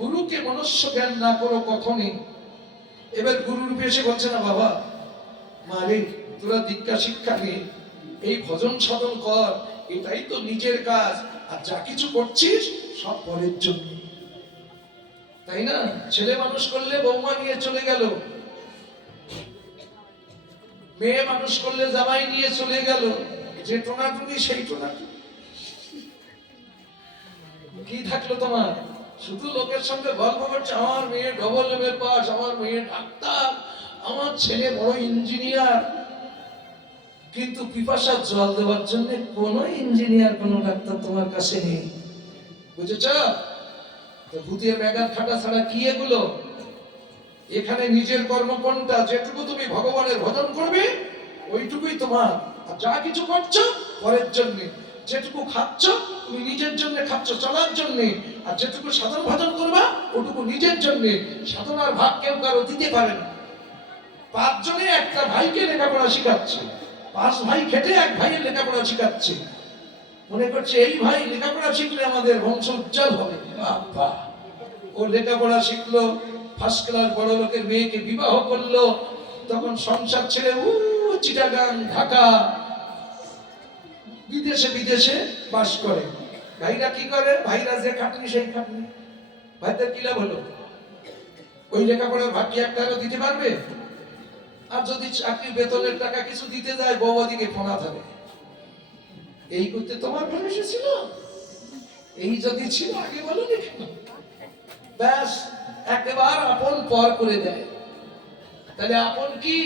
গুরুকে মনুষ্য জ্ঞান না করো কখনই। এবার গুরু রূপে এসে বলছে না, বাবা মারে তোরা দীক্ষা শিক্ষা নে, এই ভজন সাধন কর, এটাই তো নিজের কাজ, আর যা কিছু করছিস সব পরের জন্য। তাই না? ছেলে মানুষ করলে বৌমা নিয়ে চলে গেল, মেয়ে মানুষ করলে জামাই নিয়ে চলে গেল, যে টোনাটুনি সেই টোনাটুনি। কি থাকলো তোমার? শুধু লোকের সঙ্গে গল্প করছে, আমার মেয়ে ডবল লেভেল পাস, আমার মেয়ে ডাক্তার, আমার ছেলে বড় ইঞ্জিনিয়ার। কিন্তু পিপাসার জল দেওয়ার জন্য কোন ইঞ্জিনিয়ার কোন ডাক্তার তোমার কাছে নেই। বুঝেছ? ভূতিয়ে ব্যাঘাত খাটা ছাড়া কি এগুলো? এখানে নিজের কর্ম কোনটা? যেটুকু তুমি ভগবানের ভজন করবে ওইটুকুই তোমার, আর যা কিছু করছো পরের জন্য। যেটুকু খাচ্ছ তুমি নিজের জন্য খাচ্ছ, চলার জন্য, আর যেটুকু সাধন ভজন করবা ওটুকু নিজের জন্য। সাধনার ভাগ কেউ কারো দিতে পারে না। 5 জনে একটা ভাইকে লেখাপড়া শিখাচ্ছে, 5 ভাই খেটে এক ভাইয়ের লেখাপড়া শিখাচ্ছে। মনে করছে এই ভাই লেখাপড়া শিখলে আমাদের বংশ উজ্জ্বল হবে। বাবা, ও লেখাপড়া শিখলো, ফার্স্ট ক্লাস বড় লোকের মেয়েকে বিবাহ করলো, তখন সংসার ছেড়ে চিটাগাং ঢাকা বিদেশে বিদেশে বাস করে। ভাইরা কি করে? ভাইরা যে খাটনি সেই খাটনি। ভাইদের কি লাভ হলো? ওই লেখাপড়ার ভাগ কি একটা দিতে পারবে? আর যদি চাকরি বেতনের টাকা কিছু দিতে যায়, বৌদিকে ফোনা ধরে, এই করতে তোমার ঘরে এসেছিল, এই যদি ছিল আগে বলো নি কেন? ব্যাস একেবারে আপন পর করে দেয়। তাহলে আপন কি?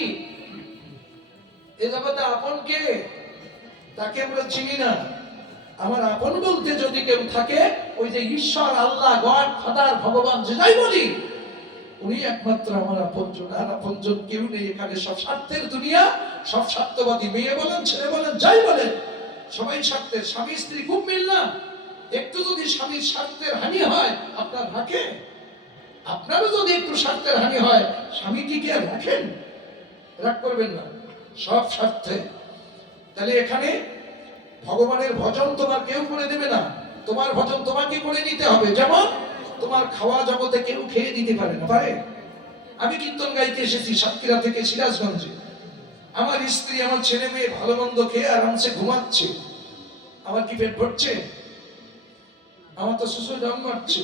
এ জগতে আপন কে? তাকে আমরা চিনি না। আমার আপন বলতে যদি কেউ থাকে, ওই যে ঈশ্বর, আল্লাহ, গড, ফাদার, ভগবান যেটাই বলি, উনি একমাত্র আমার আপনজন। আর আপনজন কেউ নেই এখানে। সব স্বার্থের দুনিয়া, সব স্বার্থবাদী। মেয়ে বলেন, ছেলে বলেন, যাই বলেন, সবাই স্বার্থের। স্বামী স্ত্রী খুব মিল না? একটু যদি স্বামীর স্বার্থের হানি হয় আপনার রাখে? আপনারও যদি একটু স্বার্থের হানি হয়, স্বামী কি কে রাখেন? রাগ করবেন না, সব স্বার্থে। তাহলে এখানে ভগবানের ভজন তোমার কেউ করে দেবে না, তোমার ভজন তোমাকে করে নিতে হবে। যেমন তোমার খাওয়া জগতে কেউ খেয়ে দিতে পারে না, পারে? আমি কীর্তন গাইতে এসেছি সাতক্ষীরা থেকে সিরাজগঞ্জে। আমার স্ত্রী, আমার ছেলে মেয়ে ভালো মন্দ খেয়ে আরামসে ঘুমাচ্ছে। আমার কি পেট ভরছে? আমার তো শ্বশুর জন্ম মারছে,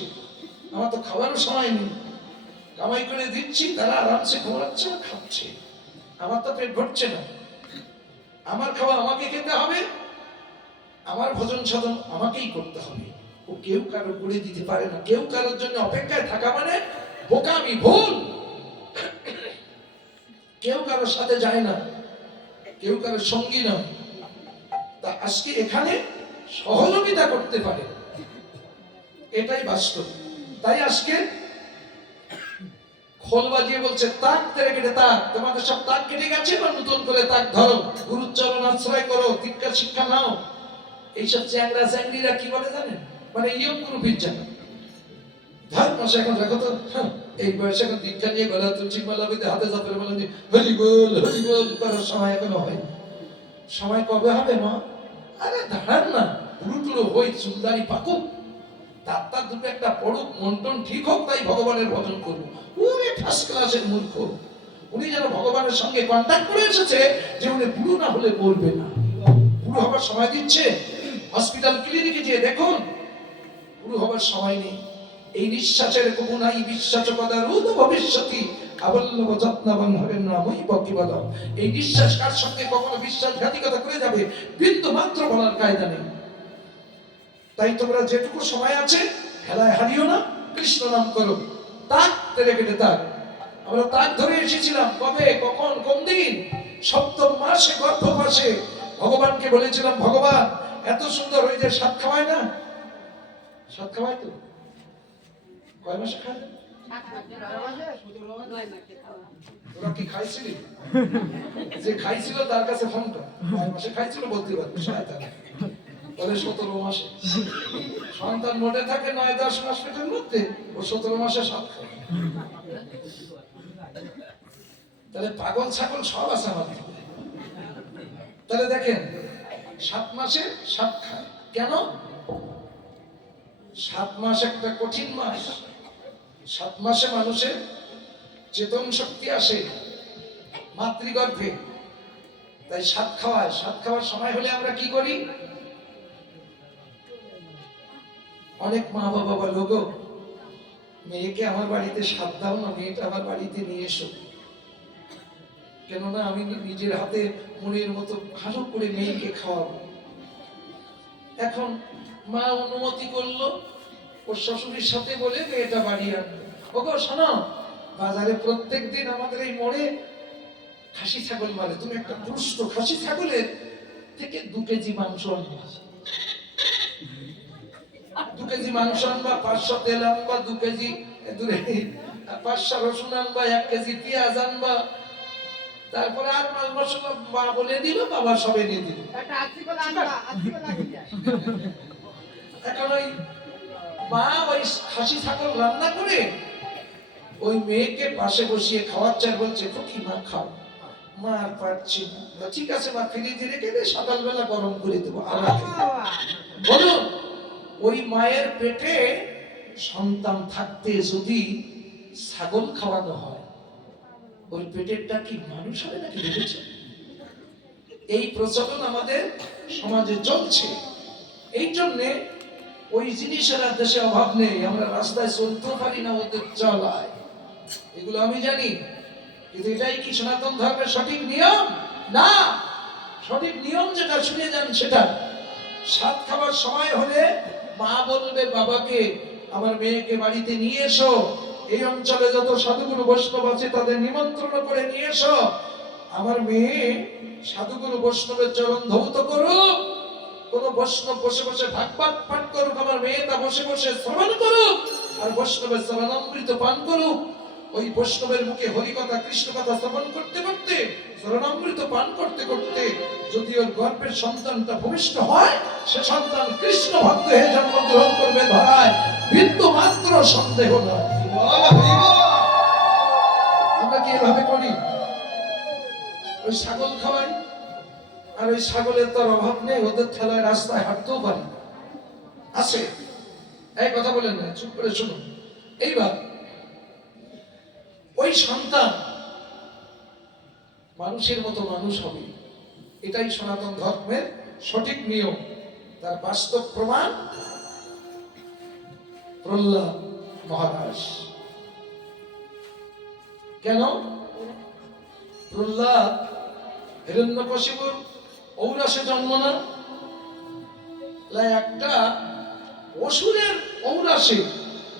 আমার তো খাওয়ারও সময় নেই। কামাই করে দিচ্ছি, তারা আরামসে ঘুমাচ্ছে আর খাচ্ছে, আমার তো পেট ভরছে না। আমার খাওয়া আমাকে খেতে হবে, আমার ভজন সাধন আমাকেই করতে হবে। ও কেউ কারো করে দিতে পারে না। কেউ কারোর জন্য অপেক্ষায় থাকা মানে বোকামি, ভুল। কেউ কারোর সাথে যায় না, কেউ কারোর সঙ্গী নয়। তা আজকে এখানে সহযোগিতা করতে পারে, এটাই বাস্তব। তাই আজকে খোল বাজিয়ে বলছে, তাক তেরে কেটে তাক। তোমাদের সব তাক কেটে গেছে, বা নতুন করে তাক ধরো, গুরুর চরণ আশ্রয় করো, দীক্ষা শিক্ষা নাও। এইসব চ্যাংরা চ্যাংরিরা কি বলে জানেন? মানে ইয়ং গ্রুপের জানা ধর্ম এখন দেখো তো, এই বয়সে এখন দীক্ষা নিয়ে গলা তুলসী মালা বেঁধে হাতে চাপের মালা দিয়ে হরি বল করার সময় এখনো হয়। সময় কবে হবে মা? আরে দাঁড়ান না, পুরো টুরো হই, চুলদারি পাকুক, ডাক্তার দুটো একটা পড়ুক, মন টন ঠিক হোক, তাই ভগবানের ভজন করবো। উনি ফার্স্ট ক্লাসের মূর্খ। উনি যেন ভগবানের সঙ্গে কন্ট্যাক্ট করে এসেছে যে উনি বুড়ো না হলে বলবে না। বুড়ো হবার সময় দিচ্ছে? হসপিটাল ক্লিনিকে যেয়ে দেখুন, বুড়ো হবার সময় নেই। এই নিঃশ্বাসের কবু নাই বিশ্বাসকতা রুদ ভবিষ্যতি আবল্লভ যত্নবান হবেন না মই বকিবাদম। এই নিঃশ্বাস কার সঙ্গে কখনো বিশ্বাসঘাতিকতা করে যাবে, বিন্দু মাত্র বলার কায়দা নেই। তাই তোমরা যেটুকু সময় আছে খেলায় হারিও না, কৃষ্ণ নাম করো। তাক তেরে কেটে তাক। আমরা তাক ধরে এসেছিলাম কবে, কখন, কোন দিন? 7ম মাসে গর্ভবাসে ভগবানকে বলেছিলাম, ভগবান এত সুন্দর হয়ে যে 7 খাওয়ায় না? 7 খাওয়ায় তো? কয় মাসে খায়? ওরা কি খাইছিলি? যে খাইছিল তার কাছে ফোনটা, 9 মাসে খাইছিল বলতে পারবে শয়তান। তাহলে 17 মাসে সন্তান মোটে থাকে 9-10 মাস পেটের মধ্যে, ও 17 মাসে 7 খায়। তাহলে পাগল ছাগল সব আছে আমাদের। তাহলে দেখেন 7 মাসে 7 খায় কেন? 7 মাস একটা কঠিন মাস। 7 মাসে মানুষের চেতন শক্তি আসে মাতৃগর্ভে, তাই 7 খাওয়ায়। 7 খাওয়ার সময় হলে আমরা কি করি? অনেক মা বাবা বলো গো, মেয়েকে আমার বাড়িতে 7 দাও না, মেয়েটা আমার বাড়িতে নিয়ে এসো, কেননা আমি নিজের হাতে মনের মতো ভালো করে মেয়েকে খাওয়াবো। এখন মা অনুমতি করলো, ওর শ্বশুরের সাথে বলে মেয়েটা বাড়ি আনলো। ওগো শোনো, বাজারে প্রত্যেকদিন আমাদের এই মোড়ে খাসি ছাগল মারে, তুমি একটা দুষ্ট খাসি ছাগলের থেকে 2 কেজি মাংস আনবা। 2 কেজি মাংস আনবা, 500 তেল আনবা, 2 কেজি 500 রসুন আনবা, 1 কেজি পেঁয়াজ আনবা, তারপরে আর মাল মশলা মা বলে দিল, বাবা সব এনে দিল। এখন ওই মা ওই খাসি ছাগল রান্না করে ওই মেয়েকে পাশে বসিয়ে খাওয়াচ্ছে আর বলছে কি মা খাও। মা আর পারছি না। ঠিক আছে মা, ফ্রিজে রেখে দে, সকালবেলা গরম করে দেবো। বলুন, ওই মায়ের পেটে সন্তান থাকতে যদি ছাগল খাওয়ানো হয়, ওই পেটেরটা কি মানুষ হবে নাকি ভেবেছে? এই প্রচলন আমাদের সমাজে চলছে। এই জন্যে ওই জিনিসের আর দেশে অভাব নেই। আমরা রাস্তায় চলতেও পারি না ওদের চলায়, এগুলো আমি জানি। কিন্তু এটাই কি সনাতন ধর্মের সঠিক নিয়ম? না, সঠিক নিয়ম যেটা শুনে যান সেটা 7 খাবার সময় হলে মা বলবে বাবাকে, আমার মেয়েকে বাড়িতে নিয়ে এসো, এই অঞ্চলে যত সাধুগুরু বৈষ্ণব আছে তাদের নিমন্ত্রণ করে নিয়ে এসো, আমার মেয়ে সাধুগুরু বৈষ্ণবের চরণ ধৌত করুক, কোন বৈষ্ণব বসে বসে ভাগবত পাঠ করুক, আমার মেয়ে তা বসে বসে শ্রবণ করুক আর বৈষ্ণবের চরণামৃত পান করুক। ওই বৈষ্ণবের মুখে হরি কথা কৃষ্ণ কথা শ্রবণ করতে করতে, চরণামৃত পান করতে করতে যদি ওর গর্ভের সন্তানটা ভূমিষ্ঠ হয়, সে সন্তান কৃষ্ণ ভক্ত হয়ে জন্মগ্রহণ করবে ধরায়, বিন্দু মাত্র সন্দেহ নয়। আমরা কি এভাবে করি? ওই ছাগল খাওয়াই, আর ওই ছাগলের তার অভাব নেই, ওদের ঠেলায় রাস্তায় হাঁটতেও পারি আছে। এই কথা বলেন না, চুপ করে শুনুন। এইবার ওই সন্তান মানুষের মতো মানুষ হবে, এটাই সনাতন ধর্মের সঠিক নিয়ম। তার বাস্তব প্রমাণ প্রহ্লাদ মহারাজ। কেন? প্রহ্লাদ হিরণ্যকশিপুর ঔরাসে জন্ম না, একটা অসুরের ঔরাসে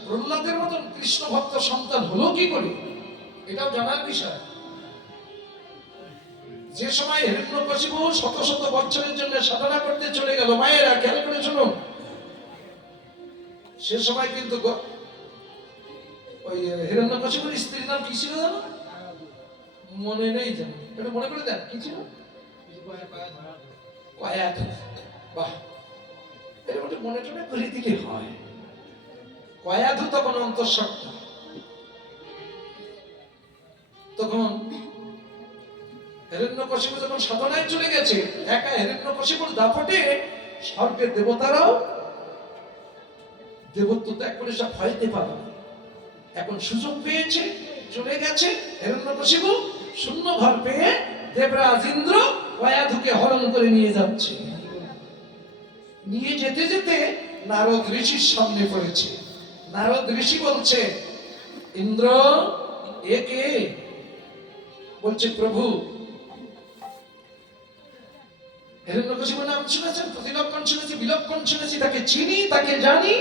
প্রহ্লাদের মতন কৃষ্ণ ভক্ত সন্তান হলো কি করে, এটাও জানার বিষয়। যে সময় হিরণ্যকশিপু শত শত বছরের জন্য সাধনা করতে চলে গেল, মায়েরা খেয়াল করে শুনুন, সে সময় কিন্তু ওই হিরণ্যকশিপুর স্ত্রীর নাম কি ছিল জানো? মনে নেই, জানো? এটা মনে করে দেন, কি ছিল? কয়াধু। বাহ, এর মধ্যে মনে টনে করে দিলে হয়। কয়াধু তখন অন্তঃসত্ত্বা। তখন হিরণ্যকশিপু যখন সাধনায় চলে গেছে, একা হিরণ্যকশিপুর দাপটে স্বর্গের দেবতারাও দেবত্ব ত্যাগ করে সব ভয়তে পারে না। এখন সুযোগ পেয়েছে, চলে গেছে হিরণ্যকশিপু, শূন্য ঘর পেয়ে দেবরাজ ইন্দ্র কয়াধুকে হরণ করে নিয়ে যাচ্ছে। নিয়ে যেতে যেতে নারদ ঋষির সামনে পড়েছে। নারদ ঋষি বলছে, ইন্দ্র এ কে? বলছে প্রভু। হিরণ্যকশিপুর নাম শুনেছেন, প্রতিলক্ষণ শুনেছি, বিলক্ষণ শুনেছি, তাকে চিনি, তাকে জানি।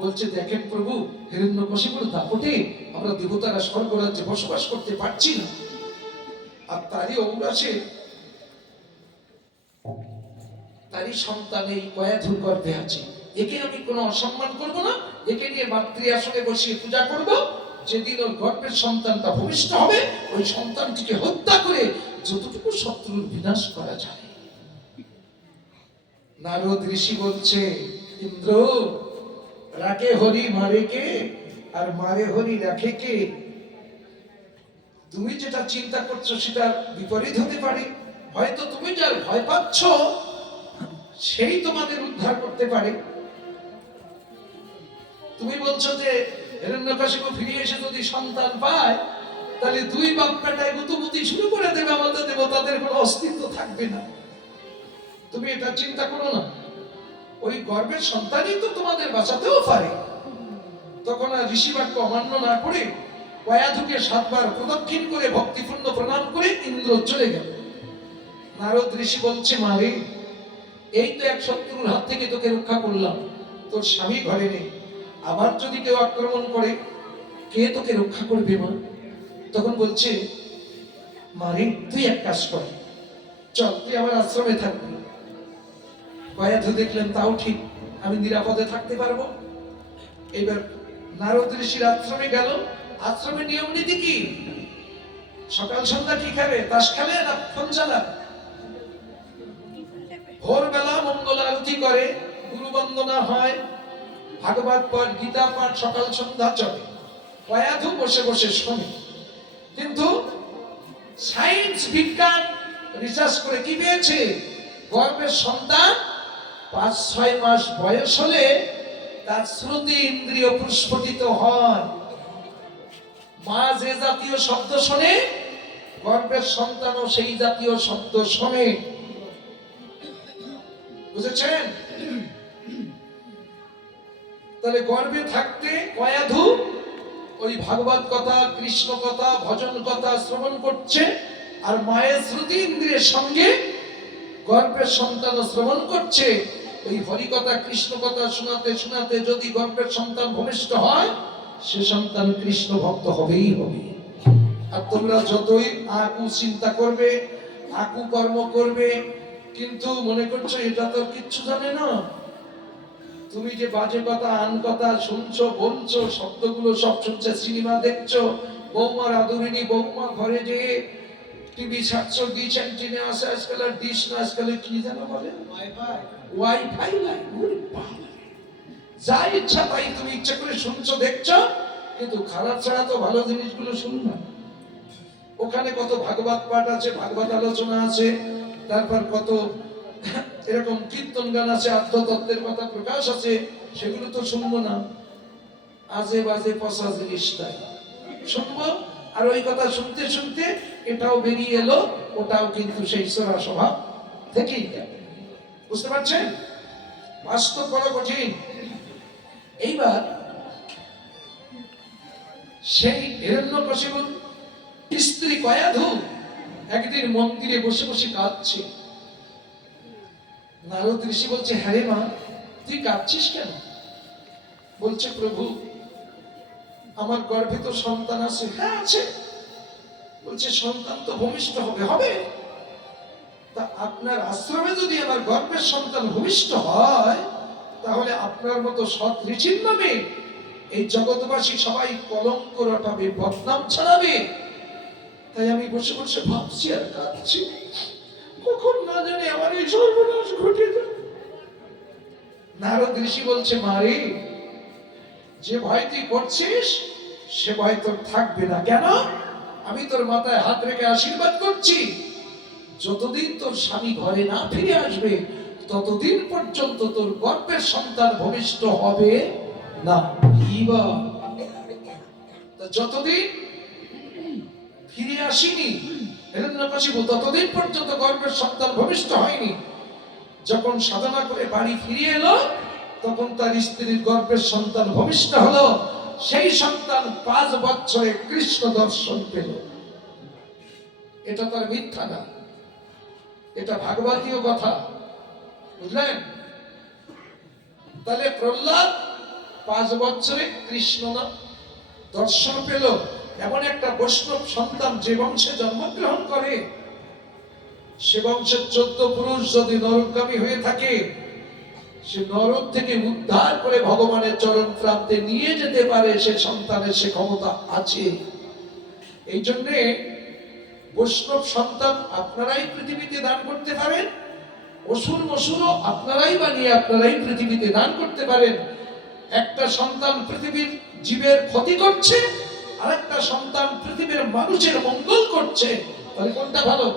বলছে দেখেন প্রভু, হিরণ্যকশিপুর দাপটে আমরা দেবতারা স্বর্গ রাজ্যে বসবাস করতে পারছি না, আর তারই ঔরাসে তারই সন্তান এই কয়াধুর গর্ভে আছে। একে আমি কোনো অসম্মান করব না, একে নিয়ে মাতৃ আসনে বসিয়ে পূজা করব। যেদিন ওর গর্ভের সন্তানটা ভূমিষ্ঠ হবে, ওই সন্তানটিকে হত্যা করে যতটুকু শত্রুর বিনাশ করা যায়। নারদ ঋষি বলছে, ইন্দ্র, রাখে হরি মারে কে, আর মারে হরি রাখে কে? তুমি যেটা চিন্তা করছো সেটা বিপরীত হতে পারে। হয়তো তুমি যার ভয় পাচ্ছ সেই তোমাদের উদ্ধার করতে পারে। তুমি বলছো যে হিরণ্যকশিপু ফিরে এসে যদি সন্তান পায়, তাহলে দুই বাপ বেটায় গুতুগুতি শুরু করে দেবে, আমাদের দেবতাদের কোনো অস্তিত্ব থাকবে না। তুমি এটা চিন্তা করো না, ওই গর্ভের সন্তানই তো তোমাদের বাঁচাতেও পারে। তখন আর ঋষি বাক্য অমান্য না করে কয়াধুকে 7 বার প্রদক্ষিণ করে ভক্তিপূর্ণ প্রণাম করে ইন্দ্র চলে গেল। নারদ ঋষি বলছে, মারে, এই তো এক শত্রুর হাত থেকে তোকে রক্ষা করলাম, তোর স্বামী ঘরে নেই, আবার যদি কেউ আক্রমণ করে কে তোকে রক্ষা করবে মা? তখন বলছে, মারে, তুই এক কাজ কর, চল তুই আমার আশ্রমে থাকবি। কয়াধু দেখলেন তাও ঠিক, আমি নিরাপদে থাকতে পারবো। এবার নারদ ঋষির আশ্রমে গেল। আশ্রমের নিয়ম নীতি কি? সকাল সন্ধ্যা কি খাবে? তাস খেলে না ফোন চালাবে? ভোরবেলা মঙ্গল আরতি করে, গুরু বন্দনা হয়, ভাগবত পাঠ, গীতা পাঠ সকাল সন্ধ্যা চলে। কয়াধু বসে বসে শোনে। কিন্তু সায়েন্স, বিজ্ঞান রিসার্চ করে কি পেয়েছে? গর্ভের সন্তান 5-6 মাস বয়স হলে তার শ্রুতি ইন্দ্রিয় প্রস্ফুটিত হয়। মা যে জাতীয় শব্দ শোনে, গর্ভের সন্তানও সেই জাতীয় শব্দ শোনে। বুঝেছেন? তাহলে গর্ভে থাকতে কয়াধু ওই ভাগবত কথা, কৃষ্ণ কথা, ভজন কথা শ্রবণ করছে, আর মায়ের শ্রুতি ইন্দ্রিয়ের সঙ্গে গর্ভের সন্তান শ্রবণ করছে। ওই হরি কথা, কৃষ্ণ কথা শোনাতে শোনাতে যদি গর্ভের সন্তান ভূমিষ্ঠ হয়, সে সন্তান কৃষ্ণ ভক্ত হবেই হবে। আর তোমরা যতই আকু চিন্তা করবে, আকু কর্ম করবে, কিন্তু মনে করছো এটা তো কিচ্ছু জানে না। তুমি যে বাজে কথা, আন কথা শুনছো, বলছো, শব্দগুলো সব শুনছো, সিনেমা দেখছো, বৌমার আদরিনী বৌমা ঘরে যে টিভি ছাড়ছো, ডিশ অ্যান্টিনা আছে আজকাল, আর ডিশ না আজকাল কি যেন বলে, ওয়াইফাই লাইন। যা ইচ্ছা তাই তুমি ইচ্ছা করে শুনছো, দেখছো, কিন্তু খারাপ ছাড়া তো ভালো জিনিসগুলো শুনবা। ওখানে কত ভাগবত পাঠ আছে, ভাগবত আলোচনা আছে, তারপর কত এরকম কীর্তন গান আছে, আত্মতত্ত্বের কথা প্রকাশ আছে, সেগুলো তো শুনবো না। আজে বাজে পচা জিনিস তাই শুনবো। আর ওই কথা শুনতে শুনতে এটাও বেরিয়ে এলো, ওটাও কিন্তু সেই সোরা স্বভাব থেকেই যাবে। বুঝতে পারছেন? বাস্তব বড় কঠিন। এইবার সেই হিরণ্যকশিপুর স্ত্রী কয়াধু একদিন মন্দিরে বসে বসে কাঁদছে। নারদ ঋষি বলছে, হ্যাঁ রে মা, তুই কাঁদছিস কেন? বলছে, প্রভু, আমার গর্ভে তো সন্তান আছে। হ্যাঁ আছে। বলছে, সন্তান তো ভূমিষ্ঠ হবে। হবে? তা আপনার আশ্রমে যদি আমার গর্ভের সন্তান ভূমিষ্ঠ হয়, তাহলে আপনার মতো সৎ ঋষির নামে এই জগৎবাসী সবাই কলঙ্ক রটাবে, বদনাম ছড়াবে। তাই আমি বসে বসে ভাবছি আর কাঁদছি, কখন না জানি আমার এই সর্বনাশ ঘটে যাবে। নারদ ঋষি বলছে, মারে, যে ভয় তুই করছিস সে ভয় তোর থাকবে না। কেন? আমি তোর মাথায় হাত রেখে আশীর্বাদ করছি, যতদিন তোর স্বামী ঘরে না ফিরে আসবে, ততদিন পর্যন্ত তোর গর্ভের সন্তান ভূমিষ্ঠ হবে না। যতদিন ফিরে আসিনি হিরণ্যকশিপু, ততদিন পর্যন্ত গর্ভের সন্তান ভূমিষ্ঠ হয়নি। যখন সাধনা করে বাড়ি ফিরে এলো, তখন তার স্ত্রীর গর্ভের সন্তান ভূমিষ্ঠ হলো। সেই সন্তান 5 বছরে কৃষ্ণ দর্শন পেল। এটা তার মিথ্যা না, এটা ভাগবতীয় কথা। বুঝলেন? তাহলে প্রহ্লাদ 5 বছরে কৃষ্ণ দর্শন পেল। এমন একটা বৈষ্ণব সন্তান যে বংশে জন্মগ্রহণ করে, সে বংশের 14 পুরুষ যদি নরকগামী হয়ে থাকে, সে নরক থেকে উদ্ধার করে ভগবানের চরণ প্রান্তে নিয়ে যেতে পারে, সে সন্তানের সে ক্ষমতা আছে। এই জন্যে বৈষ্ণব সন্তান আপনারাই পৃথিবীতে দান করতে পারেন, অসুর মসুরও আপনারাই বানিয়ে আপনারাই পৃথিবীতে দান করতে পারেন। একটা সন্তান পৃথিবীর জীবের ক্ষতি করছে, আর একটা সন্তান পৃথিবীর মানুষের মঙ্গল করছে, তাহলে কোনটা ভালো?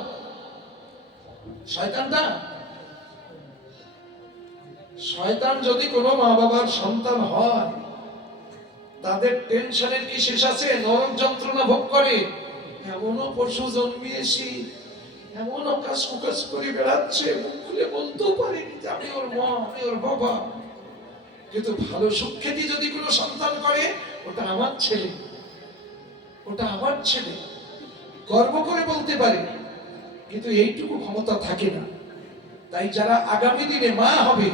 শয়তানটা? শয়তান যদি কোনো মা বাবার সন্তান হয়, তাদের টেনশনের কি শেষ আছে? নরক যন্ত্রণা ভোগ করে। এমনও পশু জন্মিয়েছি, এমন অকাশ কুকাশ করে বেড়াচ্ছে, মুখ খুলে বলতেও পারেনি যে আমি ওর মা, আমি ওর বাবা। কিন্তু ভালো সুখ্যাতি যদি কোনো সন্তান করে, ওটা আমার ছেলে, ওটা আমার ছেলে, গর্ব করে বলতে পারে। কিন্তু এইটুকু ক্ষমতা থাকে না। তাই যারা আগামী দিনে মা হবে,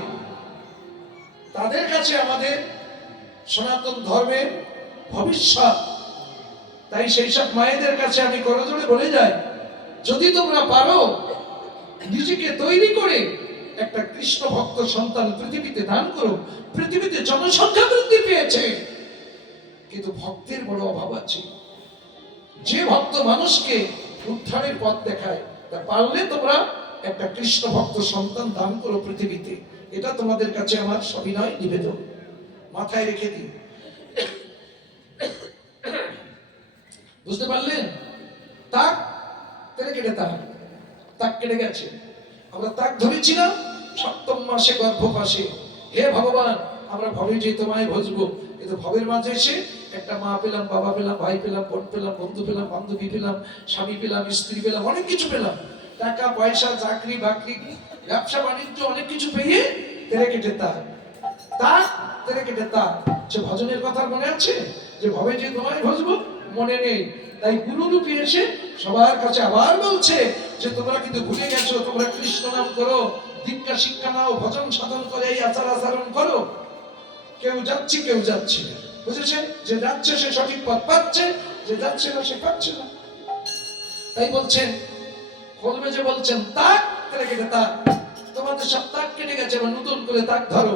তাদের কাছে আমাদের সনাতন ধর্মের ভবিষ্যৎ। তাই সেই সব মায়েদের কাছে আমি করজোড়ে বলে যাই, যদি তোমরা পারো নিজেকে তৈরি করে একটা কৃষ্ণ ভক্ত সন্তান পৃথিবীতে দান করো। পৃথিবীতে জনসংখ্যা বৃদ্ধি পেয়েছে, কিন্তু ভক্তের বড় অভাব আছে। যে ভক্ত মানুষকে উদ্ধারের পথ দেখায়, তা পারলে তোমরা একটা কৃষ্ণ ভক্ত সন্তান দান করো পৃথিবীতে। এটা তোমাদের কাছে আমার সবিনয় নিবেদন, মাথায় রেখে দিই। বুঝতে পারলেন? তাক তেরে কেটে তাক কেটে গেছে। আমরা তাক ধরেছিলাম সপ্তম মাসে গর্ভবাসে। হে ভগবান, আমরা ভবে যে তোমায় ভজবো, কিন্তু ভবের মাঝে এসে একটা মা পেলাম, বাবা পেলাম, ভাই পেলাম, বোন পেলাম, বন্ধু পেলাম, বান্ধবী পেলাম, স্বামী পেলাম, স্ত্রী পেলাম, অনেক কিছু পেলাম। টাকা পয়সা, চাকরি বাকরি, ব্যবসা বাণিজ্য, অনেক কিছু পেয়ে তেরে কেটে তাক তেরে কেটে তাক। সে ভজনের কথা মনে আছে? যে ভবে যে তোমায় ভজবো, মনে নেই। তাই গুরুরূপী এসে সবার কাছে আবার বলছে যে তোমরা কিন্তু ভুলে গেছো, তোমরা কৃষ্ণ নাম করো, দীক্ষা শিক্ষা নাও, ভজন সাধন করে এই আচার আচরণ করো। কেউ যাচ্ছে, কেউ যাচ্ছে না। বুঝেছেন? যে যাচ্ছে সে সঠিক পথ পাচ্ছে, যে যাচ্ছে না সে পাচ্ছে না। তাই বলছেন, বলবে যে বলছেন তাক কেটে কেটে তাক। তোমাদের সব তাক কেটে গেছে, এবার নতুন করে তাক ধরো।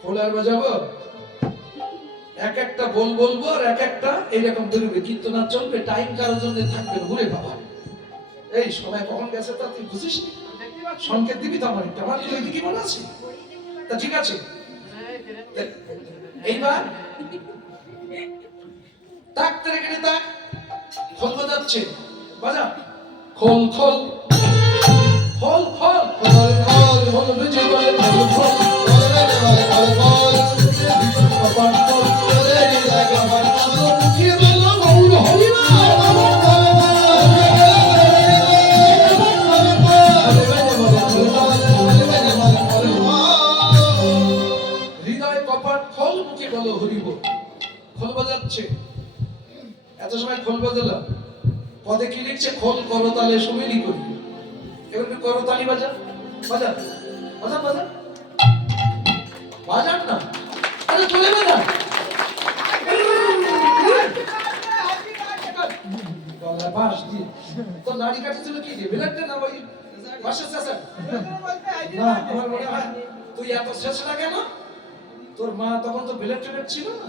খোলার বাজাবো, এক একটা বলবো, আর এক একটা এইরকম ধরবে, কিন্তু না চলবে। টাইম কারোর জন্য থাকবে ঘুরে বাবা। এই সময় কখন গেছে তা তুই বুঝিস নি? সংকেত দিবি তো আমার একটা, আমার কি মনে আছে? তা ঠিক আছে, এইবার তাক তেরে কেটে তাক। খোল বাজাচ্ছে, বাজা। খোল খোল খোল খোল খোল খোল খোল বেজে বলে খোল খোল খোল বেজে বলে খোল খোল কপাট খোল করে দিলা কপাট খোল মুখে বলো গৌর হরি হৃদয় কপাট খোল, মুখে বলো হরি বল। খোল বাজাচ্ছে, এত সময় খোল বাজালাম। পদে কি লিখছে? খোল করতালে সুমেলি করি। এবার করতালি বাজা, বাজা বাজা বাজা বাজান না, আরে চলে বাজা। গলায় বাঁশ দিয়ে তো নাড়ি কাটছিল কি দিয়ে? বেলারটা না ওই বাঁশের চেঁচা? না, আমার মনে হয় তুই এত চেঁচা কেন? তোর মা তখন তো বেলার টেলার ছিল না,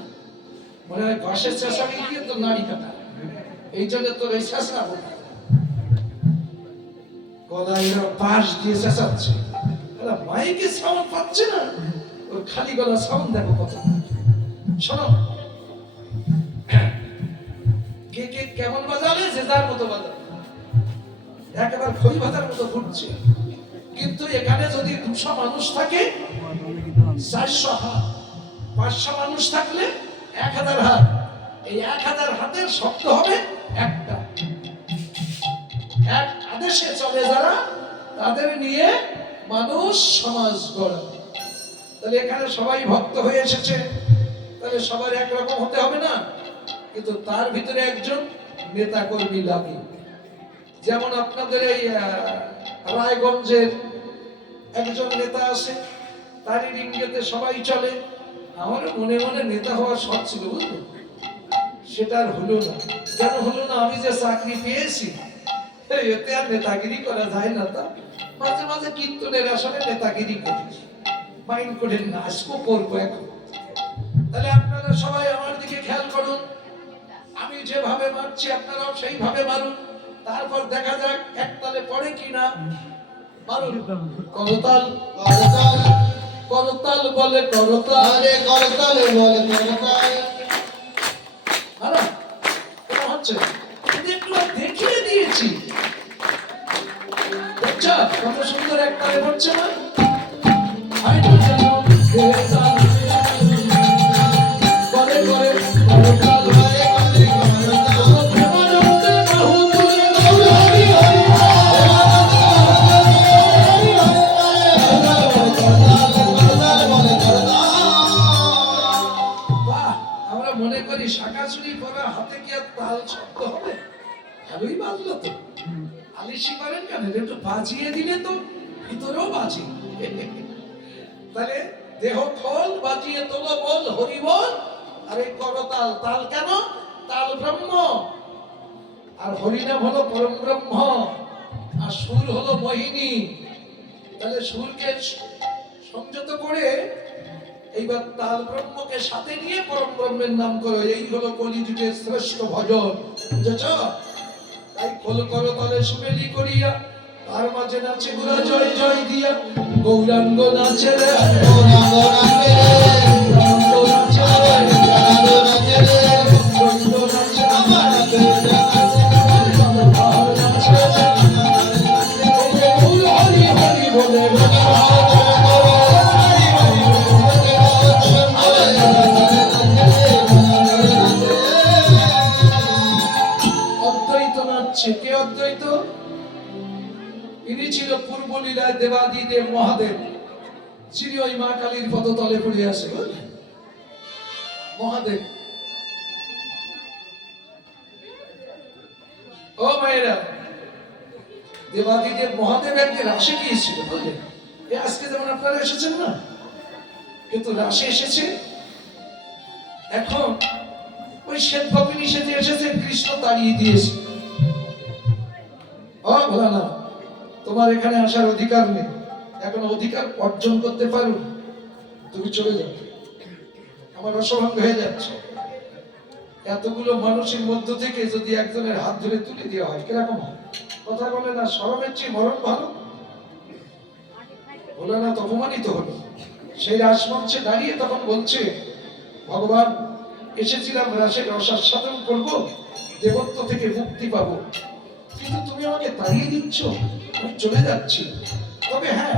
মনে হয় বাঁশের চেঁচা দিয়ে তোর নাড়ি কাটা। এই জন্য তোর এই চেঁচা গলায় বাঁশ দিয়ে চেঁচাচ্ছে। মাইকে সাউন্ড পাচ্ছে না, ওর খালি গলা সাউন্ড দেখো কত। শোনো, কে কে কেমন বাজালে, যে যার মতো বাজালে, একেবারে খই বাজার মতো ঘুরছে। কিন্তু এখানে যদি 200 মানুষ থাকে 400 হাত, 500 মানুষ থাকলে 1000 হাত। এই 1000 হাতের শব্দ হবে একটা। এক আদেশে চলে যারা, তাদের নিয়ে মানুষ সমাজ গড়ে। তাহলে এখানে সবাই ভক্ত হয়ে এসেছে, তাহলে সবার একরকম হতে হবে না, কিন্তু তার ভিতরে একজন নেতা কর্মী লাগে। যেমন আপনাদের এই রায়গঞ্জের একজন নেতা আছে, তারই রিঙ্গেতে সবাই চলে। আমার মনে মনে নেতা হওয়ার শখ ছিল, বুঝলো, সেটা আর হলো না। কেন হলো না? আমি যে চাকরি পেয়েছি, এতে আর নেতাগিরি করা যায় না। তা মাঝে মাঝে কীর্তনের আসলে নেতাগিরি করি। মাইন্ড করেন না, আজকে করবো এখন। তাহলে আপনারা সবাই আমার দিকে খেয়াল করুন, আমি যেভাবে মারছি আপনারাও সেইভাবে মারুন, তারপর দেখা যাক একতালে পড়ে কিনা। মারুন। করতাল করতাল করতাল বলে করতাল। আরে করতাল বলে করতাল। আরে এটা হচ্ছে এদের একটু দেখিয়ে দিয়েছি, দেখছো কত সুন্দর একতালে পড়ছে না? হাইড্রোজেন করতাল বলে করে করতাল আরে করে করতাল। প্রেমানন্দে বাহু তুলে হরি হরি করতাল বলে করতাল। বাহ, আমরা মনে করি শাঁখাচুরি পরা হাতে কি আর তাল শব্দ হবে? ভালোই বাজলো তো। আলিশি করেন কেন? এটা একটু বাজিয়ে দিলে তো ভিতরেও বাজি। তাহলে দেহ খোল, বাজিয়ে তোলো বল হরি বল। আর এই করতাল, তাল কেন? তাল ব্রহ্ম, আর হরিনাম হলো পরম ব্রহ্ম, আর সুর হলো মোহিনী। তাহলে সুরকে সংযত করে এইবার তাল ব্রহ্মকে সাথে নিয়ে পরম ব্রহ্মের নাম করো, এই হলো কলিযুগের শ্রেষ্ঠ ভজন, বুঝেছ? তাই খোল করো তালে সুমেলি করিয়া, তার মাঝে নাচে গুলা জয় জয় দিয়া, গৌরাঙ্গ নাচে রে, গৌরাঙ্গ নাচে রে, গৌরাঙ্গ নাচে রে, গৌরাঙ্গ নাচে রে, গৌরাঙ্গ নাচে রে, আমার গৌরাঙ্গ নাচে রে, হরি হরি বলে অদ্বৈত নাচছে। কে অদ্বৈত? ইনি ছিল পূর্ব লীলায় দেবাদিদেব মহাদেব, যিনি ওই মা কালীর পদতলে পড়ে আছে, বুঝলেন? মহাদেব। ও মায়েরা, দেবাদিদেব মহাদেব একদিন রাসে গিয়েছিল, বুঝলেন? এই আজকে যেমন আপনারা এসেছেন না, কিন্তু রাসে এসেছে। এখন ওই শ্বেত ভগিনী সেজে এসেছে, কৃষ্ণ তাড়িয়ে দিয়েছে। ও ভোলানাথ, তোমার এখানে আসার অধিকার নেই, এখন অধিকার অর্জন করতে পারো, তুমি চলে যাও, আমার অসভঙ্গ হয়ে যাচ্ছে। এতগুলো মানুষের মধ্য থেকে যদি একজনের হাত ধরে তুলে দেওয়া হয়, কিরকম হয়? কথা বলে না, শরমের চেয়ে মরণ ভালো। ভোলানাথ অপমানিত হলো, সেই রাসমঞ্চে দাঁড়িয়ে তখন বলছে, ভগবান, এসেছিলাম রাসের রসাস্বাদন করবো, দেবত্ব থেকে মুক্তি পাবো, কিন্তু তুমি আমাকে তাড়িয়ে দিচ্ছ, আমি চলে যাচ্ছি। তবে হ্যাঁ,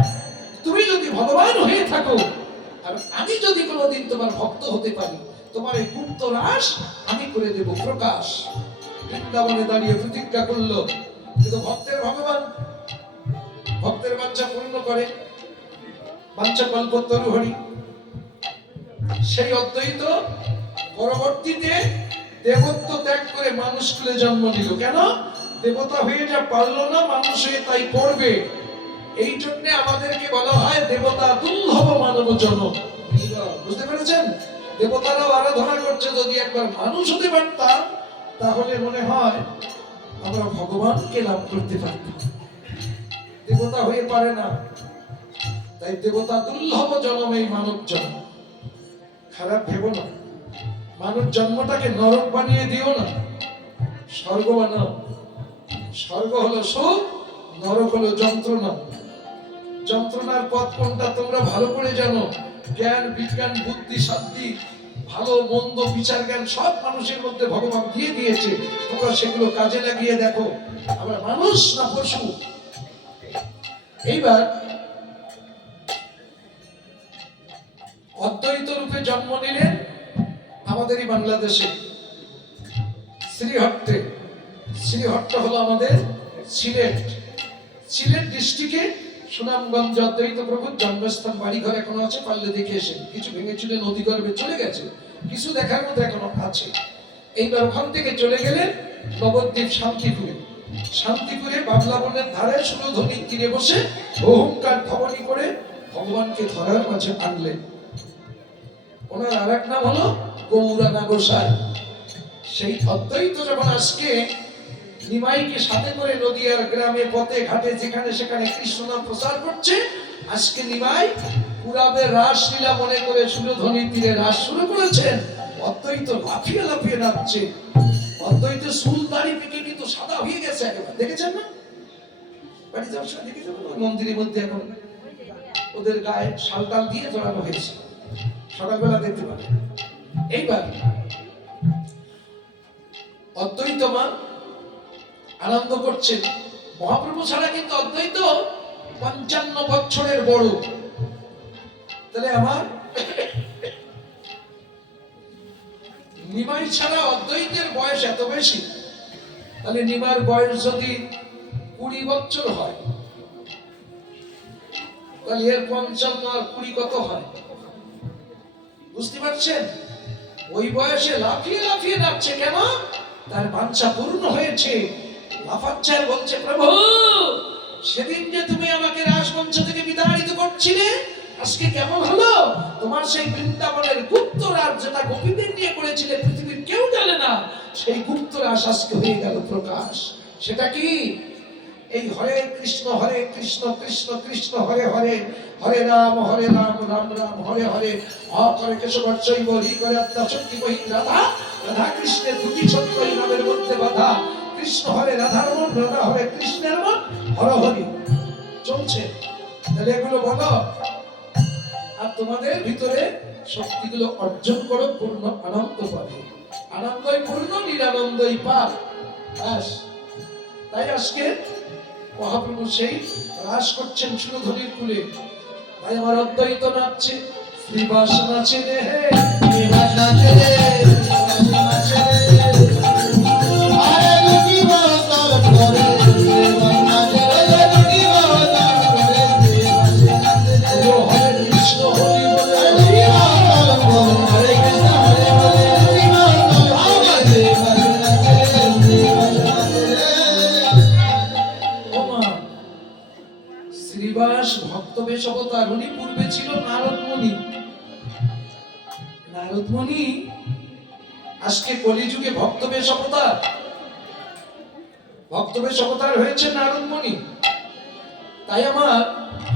তুমি যদি ভগবান হয়ে থাকো, আর আমি যদি কোনোদিন তোমার ভক্ত হতে পারি, তোমার এই গুপ্ত রাস আমি করে দেব প্রকাশ। বৃন্দাবনে দাঁড়িয়ে প্রতিজ্ঞা করলো, কিন্তু ভক্তের ভগবান ভক্তের বাঞ্ছা পূর্ণ করে, বাঞ্ছা কল্পতরু হরি। সেই অদ্বৈত পরবর্তীতে দেবত্ব ত্যাগ করে মানুষ কুলে জন্ম নিল। কেন? দেবতা হয়ে যা পারলো না, মানুষ হয়ে তাই পড়বে। এই জন্য আমাদেরকে বলা হয় দেবতা দুর্লভ মানব জনম। বুঝতে পেরেছেন? দেবতারাও আরাধনা করছে, যদি একবার মানুষ হতে পারতাম তাহলে মনে হয় আমরা ভগবানকে লাভ করতে পারতাম। দেবতা হয়ে পারে না, তাই দেবতা দুর্লভ জনম এই মানব জন্ম। খারাপ ভেবো না, মানব জন্মটাকে নরক বানিয়ে দিও না, স্বর্গ বানাও। স্বর্গ হলো সুখ, নরক হলো যন্ত্রণা। যন্ত্রণার পথ কোনটা তোমরা ভালো করে জানো। জ্ঞান, বিজ্ঞান, বুদ্ধি, শান্তি, ভালো মন্দ, বিচার জ্ঞান সব মানুষের মধ্যে ভগবান দিয়ে দিয়েছে, তোমরা সেগুলো কাজে লাগিয়ে দেখো। আমরা মানুষ না পশু? এইবার অদ্বৈত রূপে জন্ম নিলেন আমাদেরই বাংলাদেশে শ্রীহট্টে। শ্রীহট্ট হলো আমাদের সিলেট। সিলেট ডিস্ট্রিক্টে সুনামগঞ্জ অদ্বৈত প্রভুর জন্মস্থান, বাড়িঘর এখনো আছে, পারলে দেখে এসে। কিছু ভেঙে চুলে নদী গর্ভে চলে গেছে, কিছু দেখার মতো এখনো আছে। এইবার ওখান থেকে চলে গেলেন নবদ্বীপ শান্তিপুরে। শান্তিপুরে বাবলা বনের ধারে সুরধনির তীরে বসে অহংকার ধবনি করে ভগবানকে ধরার মাঝে আনলেন। ওনার আর এক নাম হলো গৌরাঙ্গ গোসাই। সেই অদ্বৈত যখন আজকে নিমাইকে সাথে করে নদীয়ার গ্রামে পথে ঘাটে যেখানে সেখানে কৃষ্ণ নাম প্রচার করছে, আজকে নিমাই পুরাবে রাসলীলা মনে করে সুরধ্বনি তীরে রাস শুরু করেছেন। অদ্বৈত লাফিয়ে লাফিয়ে নাচছে। অদ্বৈত সুলতানি পিকে কিন্তু সাদা হয়ে গেছে একেবারে, দেখেছেন না? বাড়ি যাওয়ার সময় দেখে যাবেন ওই মন্দিরের মধ্যে এখন ওদের গায়ে শালটাল দিয়ে জড়ানো হয়েছে, সকালবেলা দেখতে পাবেন। এইবার অদ্বৈত মা আনন্দ করছেন। মহাপ্রভু ছাড়া কিন্তু অদ্বৈত 55 বছরের বড়। তাহলে আমার নিমাই ছাড়া অদ্বৈতের বয়স এত বেশি, তাহলে নিমার বয়স যদি 20 বছর হয়, তাহলে এর 55 আর 20 কত হয় বুঝতে পারছেন? ওই বয়সে লাফিয়ে লাফিয়ে নাচছে কেন? তার বাঞ্ছা পূর্ণ হয়েছে। লাফাচ্ছে আর বলছে, প্রভু সেদিন যে তুমি আমাকে রাজমঞ্চ থেকে বিতাড়িত করছিলে, আজকে কেমন হলো? তোমার সেই বৃন্দাবনের গুপ্ত রাজ যেটা গোপীদের নিয়ে করেছিলে, পৃথিবীর কেউ জানে না, সেই গুপ্ত রাজ আজকে হয়ে গেল প্রকাশ। সেটা কি? এই হরে কৃষ্ণ কৃষ্ণ কৃষ্ণ হরে হরে, হরে রাম রাম রাম হরে হরে, অকরে কেশবচ্চৈব হরি করে আত্মা শক্তি বহিন রাধা, রাধা কৃষ্ণের দুটি ছত্র এই নামের মধ্যে বাধা। কৃষ্ণ হরে রাধার মন, রাধা হরে কৃষ্ণের মন, হর হরি চলছে। তাহলে এগুলো বলো আর তোমাদের ভিতরে শক্তিগুলো অর্জন করো, পূর্ণ আনন্দ পাবে। আনন্দই পূর্ণ, নিরানন্দই পাপ। ব্যাস। তাই আজকে মহাপ্রভু সেই রাস করছেন সুরধ্বনির কুলে। তাই আমার অদ্বৈত নাচছে, শ্রীবাস নাচে রে, শ্রীবাস নাচে রে, নাচে রে, আরে দুটি বদল করে, শ্রীবাস নাচে রে, দুটি বদল করে, শ্রীবাস নাচে রে, ও হরে কৃষ্ণ হরি বলে, দুটি বদল করে, হরে কৃষ্ণ হরে বলে, দুটি বদল করে, শ্রীবাস নাচে রে, শ্রীবাস নাচে রে। ও মা, শ্রীবাস ভক্ত বেশ অবতার। উনি পূর্বে ছিল নারদ মুনি। নারদ মুনি আজকে কলিযুগে ভক্ত বেশ অবতার। ভক্ত বেশ অবতার হয়েছে নারদ মুনি। তাই আমার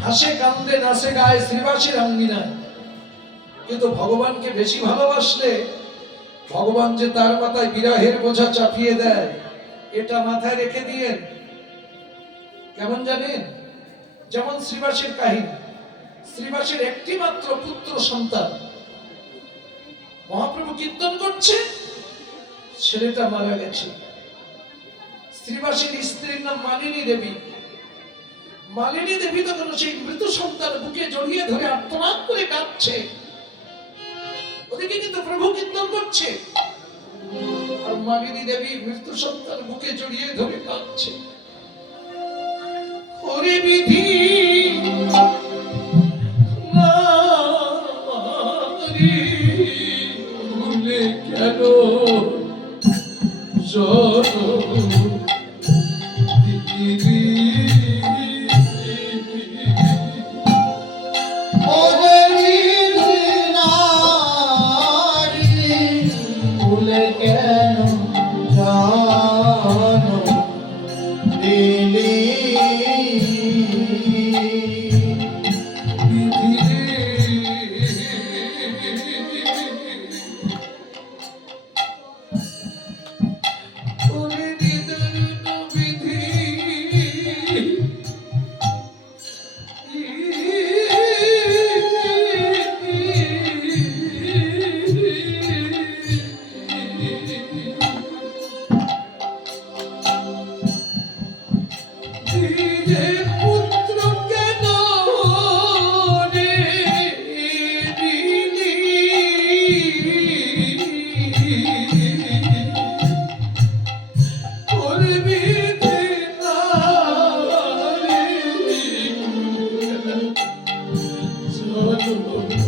হাসে কান্দে নাচে গায়ে শ্রীবাসের আঙ্গিনায়। কিন্তু ভগবানকে বেশি ভালোবাসলে ভগবান যে তার মাথায় বিরহের বোঝা চাপিয়ে দেয়, এটা মাথায় রেখে দিয়েন। কেমন জানেন? যেমন শ্রীবাসের কাহিনী। শ্রীবাসের একটি মাত্র পুত্র সন্তান। মহাপ্রভু কীর্তন করছে, ছেলেটা মারা গেছে। শ্রীবাসের স্ত্রীর নাম মালিনী দেবী। মালিনী দেবী তখন সেই মৃত সন্তান বুকে জড়িয়ে ধরে আর্তনাদ করে কাঁদছে। ওদিকে কিন্তু প্রভু কীর্তন করছে, আর মালিনী দেবী মৃত সন্তান বুকে জড়িয়ে ধরে কাঁদছে। ওরে বিধি নারী ভুলে কেন জনদিগিরি, ওরে বিধি নারী ভুলে কেন জানো দিলি, পুত্র কেন রে দিলি, ওরে বিধি নারী জনদিগিরি।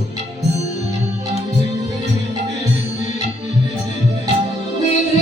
বিধি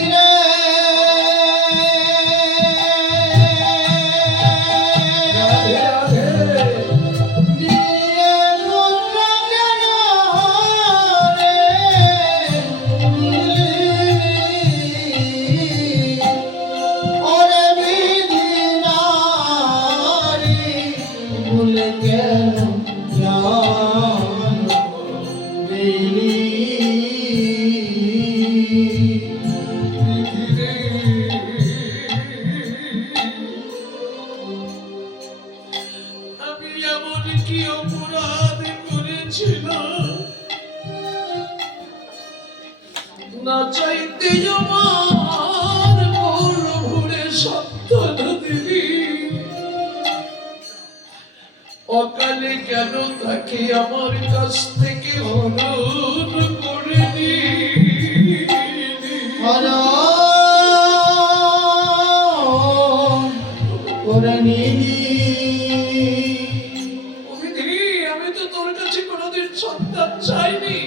না চাইতে আমার মন ভরে সন্তান দিবি, অকালে কেন তাকে আমার কাছ থেকে হরণ করে নিলি? অভিধি, আমি তো তোর কাছে কোনোদিন সন্তান চাইনি,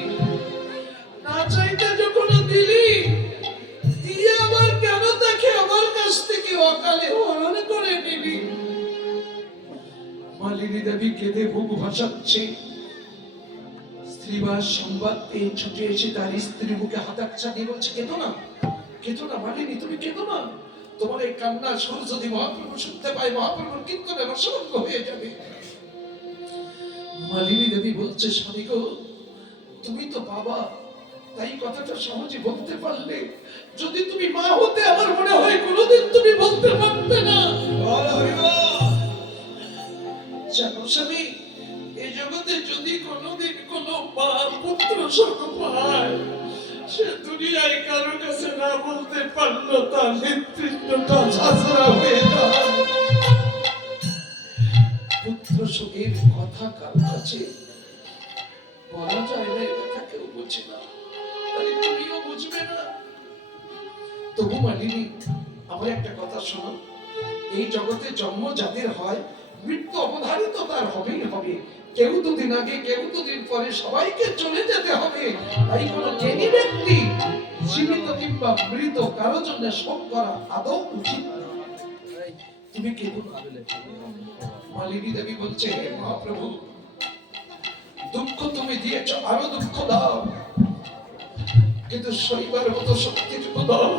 না চাইতে যখন দিলি, দিয়ে আবার কেন তাকে আমার কাছ থেকে অকালে হরণ করে নিলি? মালিনী দেবী কেঁদে বুক ভাসাচ্ছে। স্ত্রীবাস সংবাদ পেয়ে ছুটে এসে তার স্ত্রীর মুখে হাতাচ্ছা দিয়ে বলছে, কেঁদো না, কেঁদো না মালিনী, তুমি কেঁদো না। তোমার এই কান্নার সুর যদি মহাপ্রভু শুনতে পায়, মহাপ্রভুর কীর্তনে রসভঙ্গ হয়ে যাবে। মালিনী দেবী বলছে, স্বামী গো, তুমি তো বাবা, তাই কথাটা সহজে বলতে পারলে। যদি তুমি মা হতে, আমার মনে হয় কোনোদিন তুমি বলতে পারতে না। জানো স্বামী, এই জগতে যদি কোনোদিন কোনো মা পুত্র সুখ পায়, সে দুনিয়ায় কারো কাছে না বলতে পারলো, তার হৃৎপিণ্ডটা ঝাঁঝরা হয়ে যায়। পুত্র সুখের কথা কার কাছে বলা যায় না, এই কথা কেউ বুঝে না, তাই তুমিও বুঝবে না। তবু মালিনী, আমার একটা কথা শোনো, এই জগতে জন্ম যাদের হয়, মৃত্যু অবধারিত তার হবেই হবে। কেউ দুদিন আগে, কেউ দুদিন পরে, সবাইকে চলে যেতে হবে। তাই কোন জ্ঞানী ব্যক্তি জীবিত কিংবা মৃত কারো জন্য শোক করা আদৌ উচিত না। তুমি কে? মালিনী দেবী বলছে, হে মহাপ্রভু, দুঃখ তুমি দিয়েছ, আরো দুঃখ দাও, কিন্তু সইবার মতো শক্তিটুকু দাও।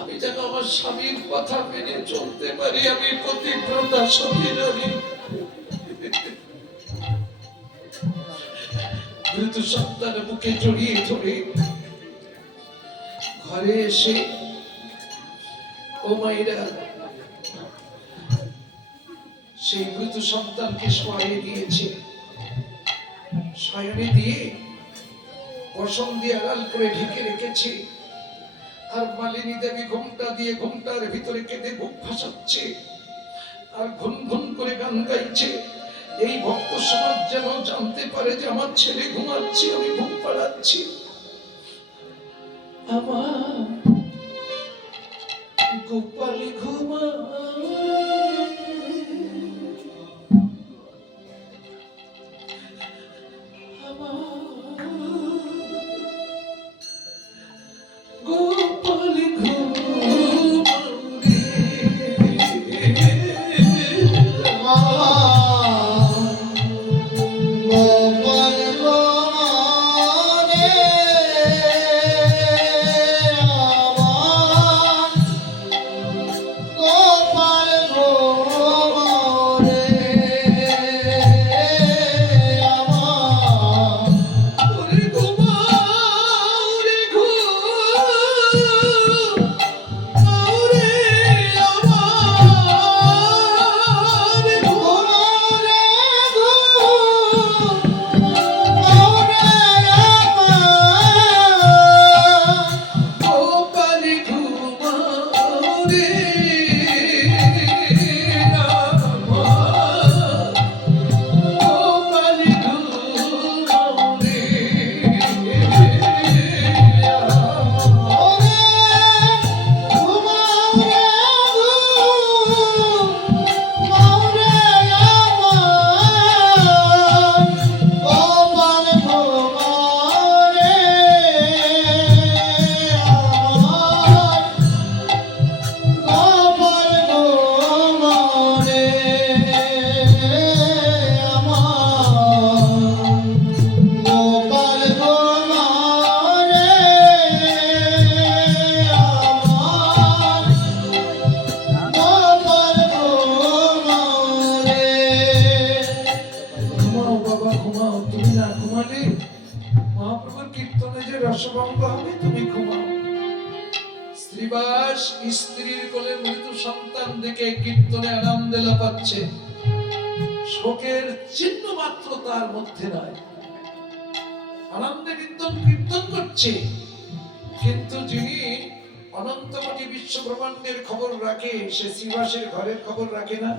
আমি যেন আমার স্বামীর কথা মেনে চলতে পারি, আমি পতিব্রতা সতী নারী। মৃত সন্তান বুকে জড়িয়ে ধরে ঘরে এসে, ও মায়েরা, সেই মৃত সন্তানকে শোয়াইয়ে দিয়েছে। শয়নে দিয়ে বসন দিয়ে আড়াল করে ঢেকে রেখেছে। আর মালিনী দেবী ঘোমটা দিয়ে ঘোমটার ভিতরে কেঁদে বুক ভাসাচ্ছে, আর ঘুন ঘুন করে গান গাইছে। এই ভক্ত সমাজ যেন জানতে পারে যে আমার ছেলে ঘুমাচ্ছে, আমি ঘুম পাড়াচ্ছি। আমার গোপাল ঘুমা, গোপাল রসভঙ্গ হবে, তুমি ঘুমাও। শ্রীবাস স্ত্রীর কোলে মৃত সন্তান দেখে কীর্তনে আনন্দে লাফাচ্ছে, শোকের চিহ্ন মাত্র তার মধ্যে নাই। আনন্দে কীর্তন করছে, কিন্তু যিনি অনন্তমটি বিশ্ব ব্রহ্মাণ্ডের খবর রাখে সে শ্রীবাসের ঘরের খবর রাখে না।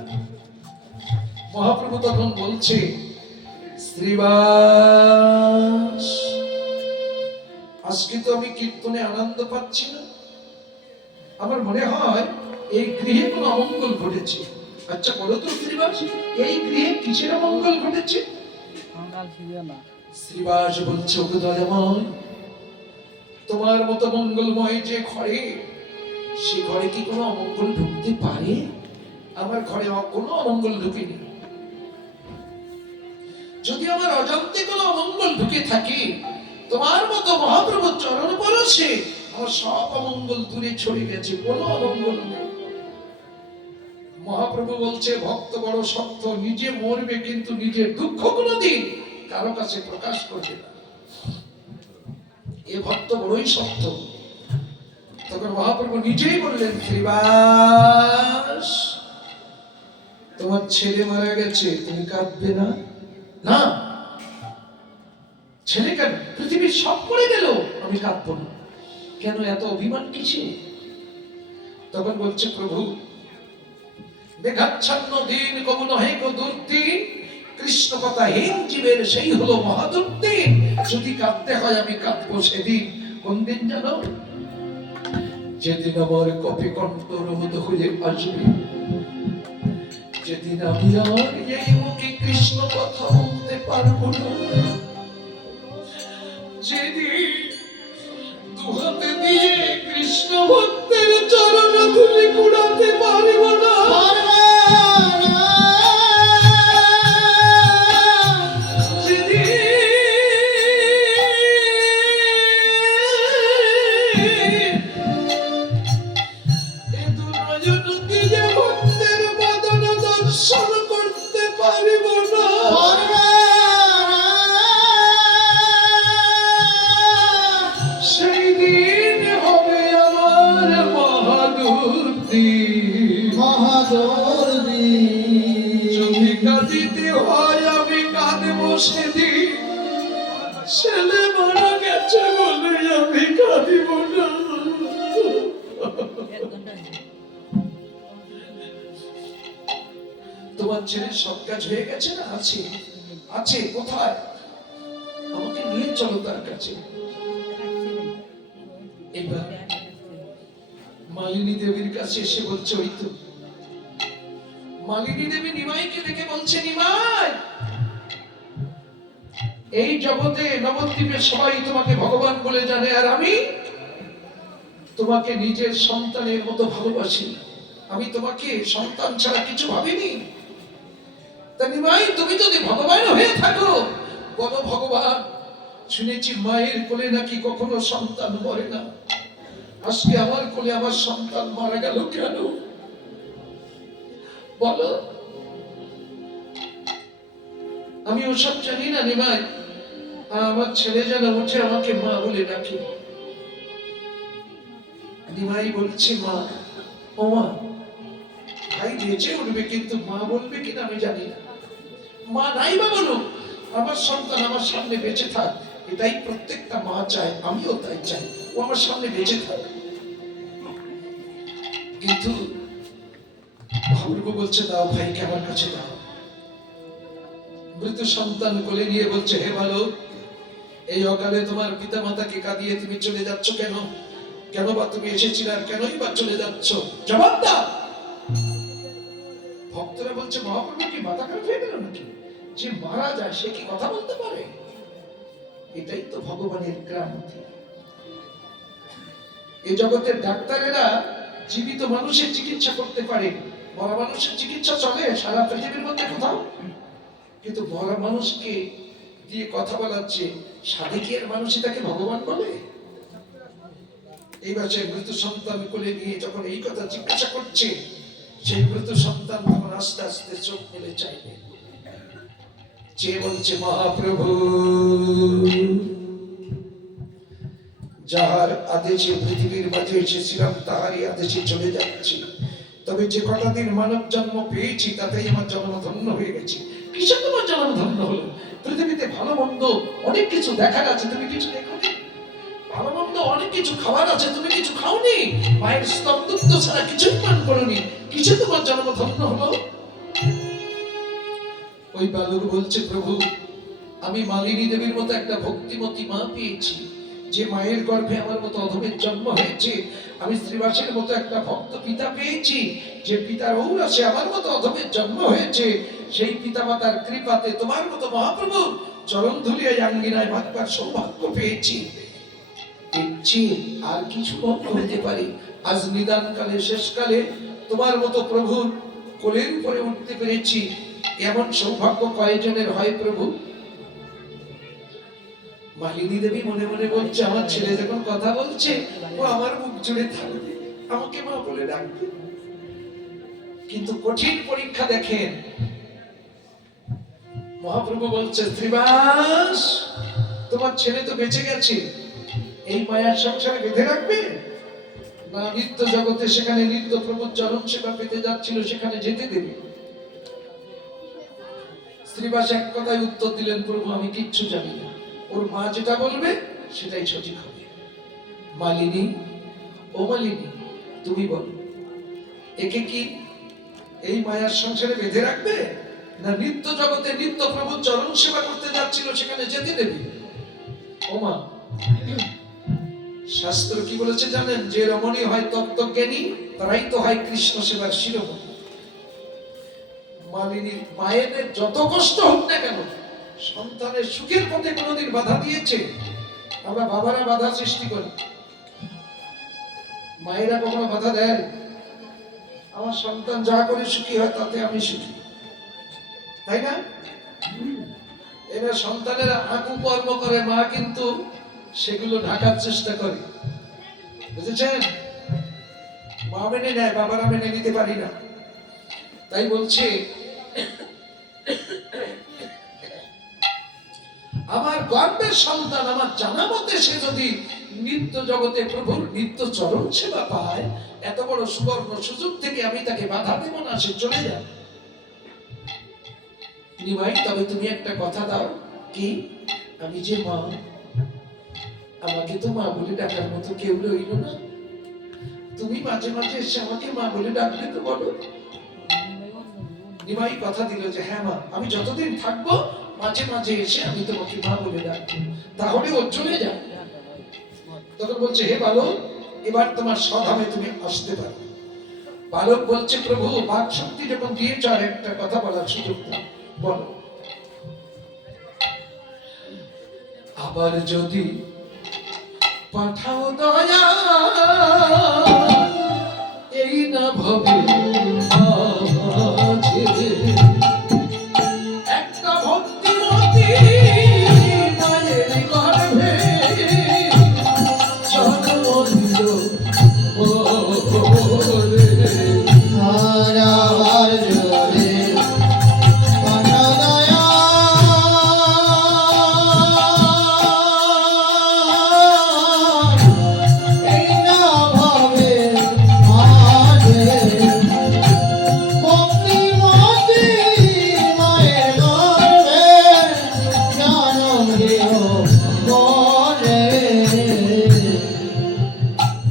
মহাপ্রভু তখন বলছে, শ্রীবাস, আজকে তো আমি কীর্তনে আনন্দ পাচ্ছি না, আমার মনে হয় এই গৃহে কোনো অমঙ্গল ঘটেছে। আচ্ছা বলো তো শ্রীবাস, এই গৃহে কিসের অমঙ্গল ঘটেছে? শ্রীবাস বলছে, ওগো দয়াময়, তোমার মতো মঙ্গলময় যে ঘরে, সে ঘরে কি কোনো অমঙ্গল ঢুকতে পারে? আমার ঘরে কোনো অমঙ্গল ঢুকেনি। যদি আমার অজান্তে কোনো অমঙ্গল ঢুকে থাকে, তোমার মতো মহাপ্রভুর চরণ পরশে আমার সব অমঙ্গল দূরে ছড়ে গেছে, কোনো অমঙ্গল নেই। মহাপ্রভু বলছে, ভক্ত বড় শক্ত, নিজে মরবে কিন্তু নিজের দুঃখ কোনোদিন কারো কাছে প্রকাশ করবে না। এ ভক্ত বড়ই শক্ত। তখন মহাপ্রভু নিজেই বললেন, শ্রীবাস, তোমার ছেলে মারা গেছে, তুমি কাঁদবে না? না, ছেলে কেন? পৃথিবীর সব পড়ে গেল, আমি কাঁদবো না কেন? এত অভিমান কিসে? তখন বলছে, প্রভু, মেঘাচ্ছন্ন দিন কবু নহে গো দুর্দিন, কৃষ্ণ কথাহীন জীবের সেই হলো মহাদুর্দিন। যদি কাঁদতে হয় আমি কাঁদবো সেদিন। কোন দিন জানো? যেদিন আমার কপি কণ্ঠ রোধ হয়ে আসবে, যেদিন আমি আর এই মুখে কৃষ্ণ কথা বলতে পারবো না, যেদিন দুহাতে দিয়ে কৃষ্ণ ভক্তের চরণ ধুলি কুড়াতে পারবো না, দর্শন করতে পারিব না, সেই দিন হবে আমার মহাদুর্দিন। যদি কাঁদিতে হয় আমি কাঁদবো সেদিন, ছেলে মারা গেছে বলে আমি কাঁদিব না। তোমার ছেলের সব কাজ হয়ে গেছে না? আছে, আছে। কোথায়? আমাকে নিয়ে চলো তার কাছে। এবার মালিনী দেবীর কাছে এসে বলছে, ওই তো মালিনী দেবী নিমাইকে দেখে বলছে, নিমাই, এই জগতে নবদ্বীপে সবাই তোমাকে ভগবান বলে জানে, আর আমি তোমাকে নিজের সন্তানের মতো ভালোবাসি। আমি তোমাকে সন্তান ছাড়া কিছু ভাবিনি। তা নিমাই, তুমি যদি ভগবান হয়ে থাকো, বলো ভগবান, শুনেছি মায়ের কোলে নাকি কখনো সন্তান মরে না, আজকে আমার কোলে আমার সন্তান মারা গেল কেন? বলো। আমি ওসব জানি না নিমাই, আমার ছেলে যেন উঠে আমাকে মা বলে ডাকে। নিমাই বলছে, মা, ও মা, ভাই বেঁচে উঠবে কিন্তু মা বলবে কিনা আমি জানি না। মা নাই বা বলো, আমার সন্তান আমার সামনে বেঁচে থাক, এটাই প্রত্যেকটা মা চায়, আমিও তাই চাই, ও আমার সামনে বেঁচে থাক। কিন্তু মহাপ্রভু বলছে, দাও ভাইকে আমার কাছে দাও। মৃত সন্তান কোলে নিয়ে বলছে, হে ভালো, এই অকালে তোমার পিতা মাতাকে কাঁদিয়ে তুমি চলে যাচ্ছ কেন? কেন বা তুমি এসেছিলে, আর কেনই বা চলে যাচ্ছ? জবাব দাও। ভক্তরা বলছে, মহাপ্রভু কি মাথা খারাপ হয়ে গেল নাকি? যে মারা যায় সে কি কথা বলতে পারে? এটাই তো ভগবানের ক্রান্তি। এই জগতের ডাক্তারেরা জীবিত মানুষের চিকিৎসা করতে পারে, মরা মানুষের চিকিৎসা চলে সারা পৃথিবীর মধ্যে কোথাও, কিন্তু মরা মানুষকে দিয়ে কথা বলাচ্ছে, সাধকের মানুষই তাকে ভগবান বলে। এই বছর মৃত সন্তান কোলে নিয়ে যখন এই কথা জিজ্ঞাসা করছে, সেই মৃত সন্তান তখন আস্তে আস্তে চোখ মেলে চাইবে, যে বলছে, মহাপ্রভু, যাহার আদেশে পৃথিবীর মাঝে এসেছিলাম তাহারই আদেশে চলে যাচ্ছি। তবে যে কটা দিন মানব জন্ম পেয়েছি তাতেই আমার জন্ম ধন্য হয়ে গেছে। কিসে তোমার জন্ম ধন্য হলো? পৃথিবীতে ভালো মন্দ অনেক কিছু দেখার আছে, তুমি কিছু দেখোনি? ভালো মন্দ অনেক কিছু খাবার আছে, তুমি কিছু খাওনি? মায়ের স্তবদুগ্ধ ছাড়া কিছুই পান করোনি, কিছু তোমার জন্ম ধন্য হলো? ওই বালক বলছে, প্রভু আমি মালিনী দেবীর মতো একটা ভক্তিমতী মা পেয়েছি, যে মায়ের গর্ভে আমার মতো অধমের জন্ম হয়েছে। আমি শ্রীবাসের মতো একটা ভক্ত পিতা পেয়েছি, যে পিতার ঔরাসে আমার মতো অধমের জন্ম হয়েছে। সেই পিতা মাতার কৃপাতে তোমার মতো মহাপ্রভু চরণ ধুলিয়ায় আঙ্গিনায় ভাববার সৌভাগ্য পেয়েছি। দেখছি আর কিছু ভক্ত হতে পারি, আজ নিদান কালে শেষকালে তোমার মতো প্রভুর কোলের উপরে উঠতে পেরেছি। এমন সৌভাগ্য কয়জনের হয় প্রভু? মালিনী দেবী মনে মনে বলছে, আমার ছেলে যখন কথা বলছে ও আমার মুখ জুড়ে থাকবে, আমাকে মা বলে ডাকবে। কিন্তু কঠিন পরীক্ষা দেখেন, মহাপ্রভু বলছে, শ্রীবাস তোমার ছেলে তো বেঁচে গেছে, এই মায়ার সংসারে বেঁধে রাখবে না নিত্য জগতে, সেখানে নিত্য প্রভুর চরণ সেবা পেতে যাচ্ছিল, সেখানে যেতে দেবে? শ্রীবাস এক কথায় উত্তর দিলেন, প্রভু আমি কিচ্ছু জানি না, ওর মা যেটা বলবে সেটাই সঠিক হবে। মালিনী, ও মালিনী তুমি বলো, একে কি এই মায়ার সংসারে বেঁধে রাখবে না নিত্য জগতে নিত্য প্রভুর চরণ সেবা করতে যাচ্ছিল সেখানে যেতে দেবে? ও মা, শাস্ত্র কি বলেছে জানেন? যে রমণী হয় তত্ত্বজ্ঞানী তারাই তো হয় কৃষ্ণ সেবার শিরোমণি। মালিনীর মায়েদের যত কষ্ট হোক না কেন, সন্তানের সুখের পথে কোনোদিন বাধা দিয়েছে? আমরা বাবারা বাধা সৃষ্টি করি, মায়েরা কখনো বাধা দেয়? আমার সন্তান যা করে সুখী হয় তাতে আমি সুখী, তাই না? এরা সন্তানেরা আঁকু কর্ম করে, মা কিন্তু সেগুলো ঢাকার চেষ্টা করে, বুঝেছেন? মা মেনে নেয়, বাবারা মেনে নিতে পারি না। তাই বলছে, আমার গর্বের সন্তান আমার জানা মতে সে যদি নিত্য জগতে প্রভুর নিত্য চরণ সেবা পায়, এত বড় সুবর্ণ সুযোগ থেকে আমি তাকে বাধা দেব না, সে চলে যাবে। নিমাই, তবে তুমি একটা কথা দাও, কি? আমি যে মা, আমাকে তো মা বলে ডাকার মতো কেউ রইল না, তুমি মাঝে মাঝে এসে আমাকে মা বলে ডাকবে তো বলো। নিমাই কথা দিল যে হ্যাঁ মা, আমি যতদিন থাকবো মাঝে মাঝে এসে আমি তোমাকে মা বলে ডাকবো, তাহলে ও চলে যাও। তখন বলছে, হে বালক, এবার তোমার স্বধামে তুমি আসতে পারো। বালক বলছে, প্রভু বাক শক্তি যখন দিয়েছ, আর একটা কথা বলার সুযোগ দাও, বলো। আবার যদি পাঠাও দয়া, এই না ভবে একটা ভক্তিমতী মায়ের গর্ভে জন্ম দিল ওরে। আবার যদি পাঠাও দয়া, এই না ভাবে মাঝে ভক্তিমতী মায়ের গর্ভে জন্ম দিল মোরে।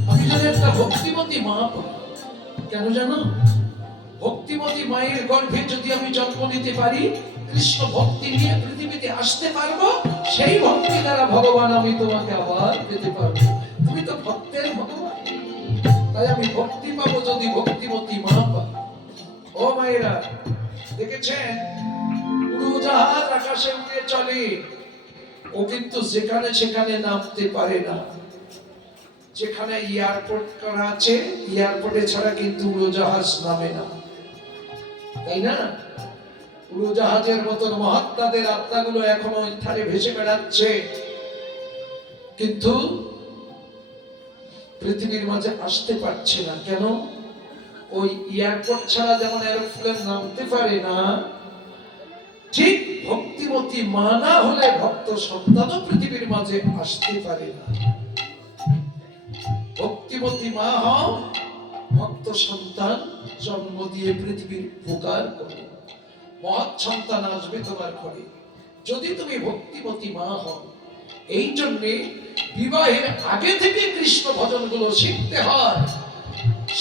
আমি যদি একটা ভক্তিমতী মা পাই, কেন জানো? ভক্তিমতী মায়ের গর্ভে যদি আমি জন্ম নিতে পারি, কৃষ্ণ ভক্তি নিয়ে পৃথিবীতে আসতে পারবো, সেই ভক্তি দ্বারা ভগবান আমি তোমাকে আবার পেতে পারবো। তুমি তো ভক্তের ভগবান, তাই আমি ভক্তি পাবো যদি ভক্তিমতী মা পাই। ও মায়েরা, দেখেছেন উড়োজাহাজ আকাশে উড়ে চলে, ও কিন্তু যেখানে সেখানে নামতে পারে না। যেখানে এয়ারপোর্ট করা আছে, এয়ারপোর্টে ছাড়া কিন্তু উড়োজাহাজ নামে না, তাই না? উড়োজাহাজের মতন মহাত্মাদের আত্মাগুলো এখনো ওই ধারে ভেসে বেড়াচ্ছে, কিন্তু পৃথিবীর মাঝে আসতে পারছে না। কেন? ওই এয়ারপোর্ট ছাড়া যেমন এরোপ্লেন নামতে পারে না, ঠিক ভক্তিমতী মা না হলে ভক্ত সন্তানও পৃথিবীর মাঝে আসতে পারে না। ভক্তিমতী মা হও, ভক্ত সন্তান জন্ম দিয়ে পৃথিবীর উপকার করো, মহৎ সন্তান আসবে তোমার ঘরে। যদি তুমি ভক্তিমতী মা হও। এই জন্যে বিবাহের আগে থেকে কৃষ্ণ ভজনগুলো শিখতে হয়,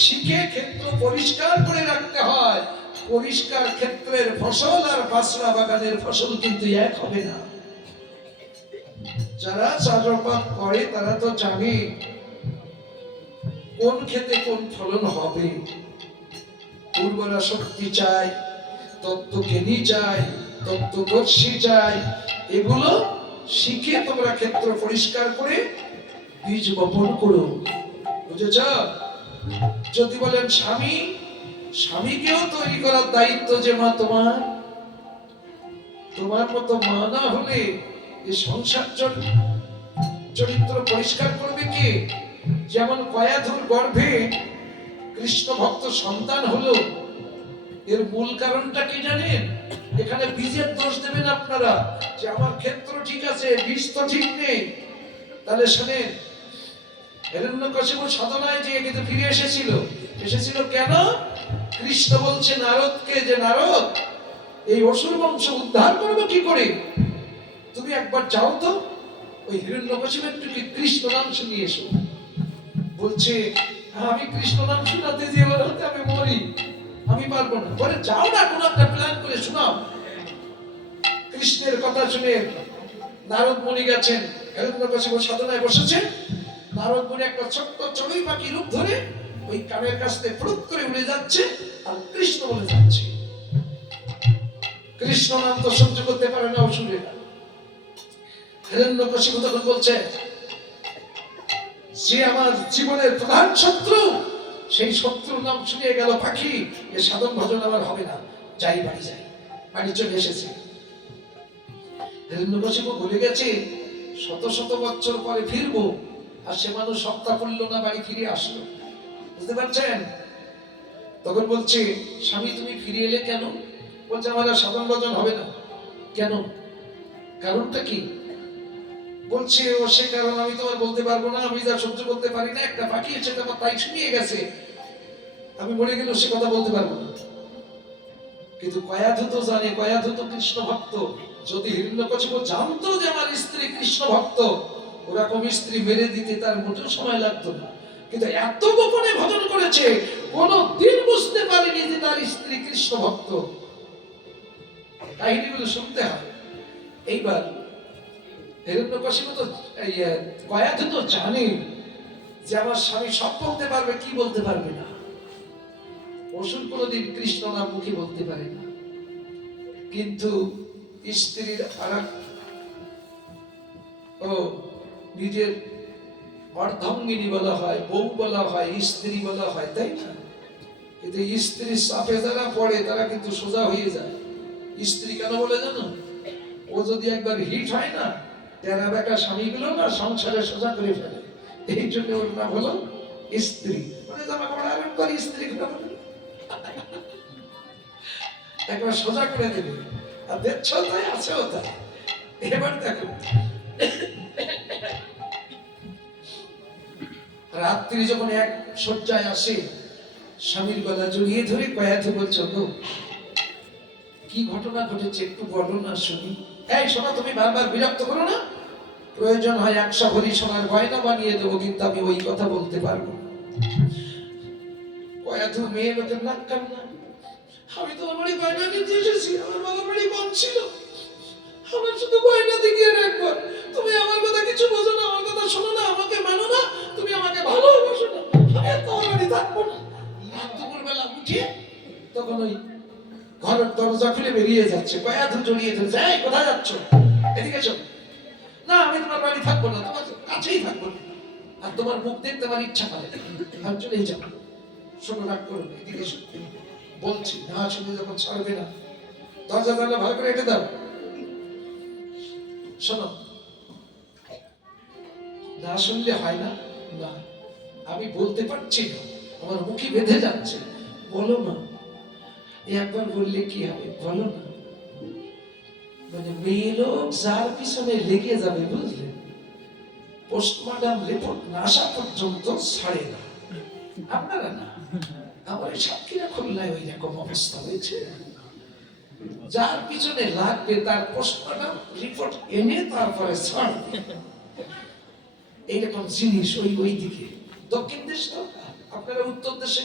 শিখে ক্ষেত্র পরিষ্কার করে রাখতে হয়। পরিষ্কার ক্ষেত্রের ফসল আর বাসরা বাগানের ফসল কিন্তু এক হবে না। যারা চাষাবাদ করে তারা তো জানে কোন ক্ষেতে কোন ফলন হবে। উর্বরা শক্তি চাই, তত্ত্বজ্ঞানী চাই, তত্ত্বদর্শী চাই। এগুলো শিখে তোমরা ক্ষেত্র পরিষ্কার করে বীজ বপন করো। বুঝেছ? যদি বলেন স্বামী, স্বামীকেও তৈরি করার দায়িত্ব যে মা তোমার। তোমার মতো মা না হলে এই সংসার চরিত্র পরিষ্কার করবে কে? যেমন কয়াধুর গর্ভে কৃষ্ণ ভক্ত সন্তান হলো, এর মূল কারণটা কি জানেন? এখানে বীজের দোষ দেবেন আপনারা যে আমার ক্ষেত্র ঠিক আছে, বীজ তো ঠিক নেই। তাহলে শোনেন, হিরণ্যকশিপু সাধনায় যে কিন্তু ফিরে এসেছিল কেন? কৃষ্ণ বলছে নারদকে যে নারদ, এই অসুর বংশ উদ্ধার করবো কি করে? তুমি একবার যাও তো ওই হিরণ্যকশিপু একটু কি কৃষ্ণ নাম শুনিয়ে এসো। বলছে আমি কৃষ্ণ নাম শোনাতে যে হতে আমি মরি, আমি পারবো না। বলে যাও না, কোনো একটা প্ল্যান করে শোনাও। কৃষ্ণের কথা শুনে নারদ মুনি গেছেন, হিরণ্যকশিপু সাধনায় বসেছেন। নারদ মুনি একটা ছোট্ট চড়ুই পাখি রূপ ধরে ওই কানের কাছ থেকে ফুরুত করে উড়ে যাচ্ছে আর কৃষ্ণ বলে যাচ্ছে। কৃষ্ণ নাম তো সহ্য করতে পারে না অসুরেরা। হিরণ্যকশিপু তখন বলছে যে আমার জীবনের প্রধান শত্রু, সেই শত্রুর নাম শুনিয়ে গেল পাখি, এ সাধন ভজন আমার হবে না, যাই বাড়ি যাই। বাড়ি চলে এসেছে। হিরণ্যকশিপু বলে গেছে শত শত বছর পরে ফিরবো, আর সে মানুষ সপ্তাহ পড়লো না, বাড়ি ফিরে আসলো। বুঝতে পারছেন? তখন বলছে স্বামী তুমি ফিরে এলে কেন? বলছে আমার আর সাধন ভজন হবে না। কেন? কারণটা কি? বলছে ও সে কারণ আমি তোমার বলতে পারবো না, আমি যা সহ্য করতে পারি না। একটা পাখি এসে তোমার তাই শুনিয়ে গেছে, আমি মরে গেলেও সে কথা বলতে পারবো না। কিন্তু কয়াধু তো জানে, কয়াধু তো কৃষ্ণ ভক্ত। যদি হিরণ্যকশিপু জানতো যে আমার স্ত্রী কৃষ্ণ ভক্ত, ওরকম স্ত্রী মেরে দিতে তার মোটেও সময় লাগতো না। কিন্তু এত গোপনে ভজন করেছে, কোনো দিন বুঝতে পারেনি যে তার স্ত্রী কৃষ্ণ ভক্ত। কাহিনীগুলো শুনতে হয়। এইবার হিরণ্যকশিপু তো কয়াধু তো জানে যে আমার স্বামী সব বলতে পারবে, কি বলতে পারবে না। অসুর কোনোদিন কৃষ্ণ নাম মুখে বলতে পারে না। কিন্তু স্ত্রীর নিজের অর্ধাঙ্গিনী বলা হয়, বউ বলা হয়, স্ত্রী বলা হয়, তাই না? কিন্তু স্ত্রীর চাপে যারা পড়ে তারা কিন্তু সোজা হয়ে যায়। স্ত্রী কেন বলে জানো? ও যদি একবার হিট হয় না, তেরা বেকা স্বামীগুলো না সংসারে সোজা করে ফেলে। এই জন্য ওর নাম হলো স্ত্রী। মানে জামা কাপড় আরাম করে স্ত্রী একবার সোজা করে দেবে। আর দেখছো তাই আছেও তাই। এবার দেখো রাত্রি যখন এক শয্যায় আসে, স্বামীর গলা জড়িয়ে ধরে কয়াধু বলছো গো কি ঘটনা ঘটেছে একটু বলো না শুনি। এই শোনো, তুমি বারবার বিরক্ত করো না। প্রয়োজন হয় 100 ভরি সোনার গয়না বানিয়ে দেবো, কিন্তু আমি ওই কথা বলতে পারবো না। কয়াধু মেয়ে লোকের নাক কান্না। আমি তোমার বাড়ি গয়না নিতে এসেছি, আমার বাবার বাড়ি কম ছিল, আমার শুধু গয়না দেখিয়ে রাখবো। তুমি আমার কথা কিছু বোঝো না, আমার কথা শোনো না, আমাকে মানো না, তুমি আমাকে ভালোবাসো না, আমি তোমার বাড়ি থাকবো না। দুপুরবেলা উঠে তখন ওই ঘরের দরজা খুলে বেরিয়ে যাচ্ছে। কয়াধু জড়িয়ে ধরে, যাই কোথায় যাচ্ছ? এদিকে চল। না আমি তোমার বাড়ি থাকবো না, তোমার কাছেই থাকবো না, আর তোমার মুখ দেখতে আমার ইচ্ছা করে, আমি চলেই যাবো। শোনো, রাগ করো না, এদিকে এসো বলছি। না শুনে যখন ছাড়বে না, দরজা জানলা ভালো করে এঁটে দাও। শোনো, না শুনলে হয় না। না আমি বলতে পারছি না, আমার মুখে বেঁধে যাচ্ছে। বলো না। একবার বললে কি হবে, বলো না। মানে মেয়ে লোক যার পিছনে লেগে যাবে, বুঝলে, পোস্টমর্টম রিপোর্ট না আসা পর্যন্ত ছাড়ে না। আপনারা না, আমার সাক্ষীরা খুলনায় ওই রকম অবস্থা হয়েছে। যার পিছনে লাগবে তার পোস্টমর্টম রিপোর্ট এনে তারপরে ছাড় এইরকম জিনিস ওই দিকে দক্ষিণ দেশ তো আপনারা উত্তর দেশে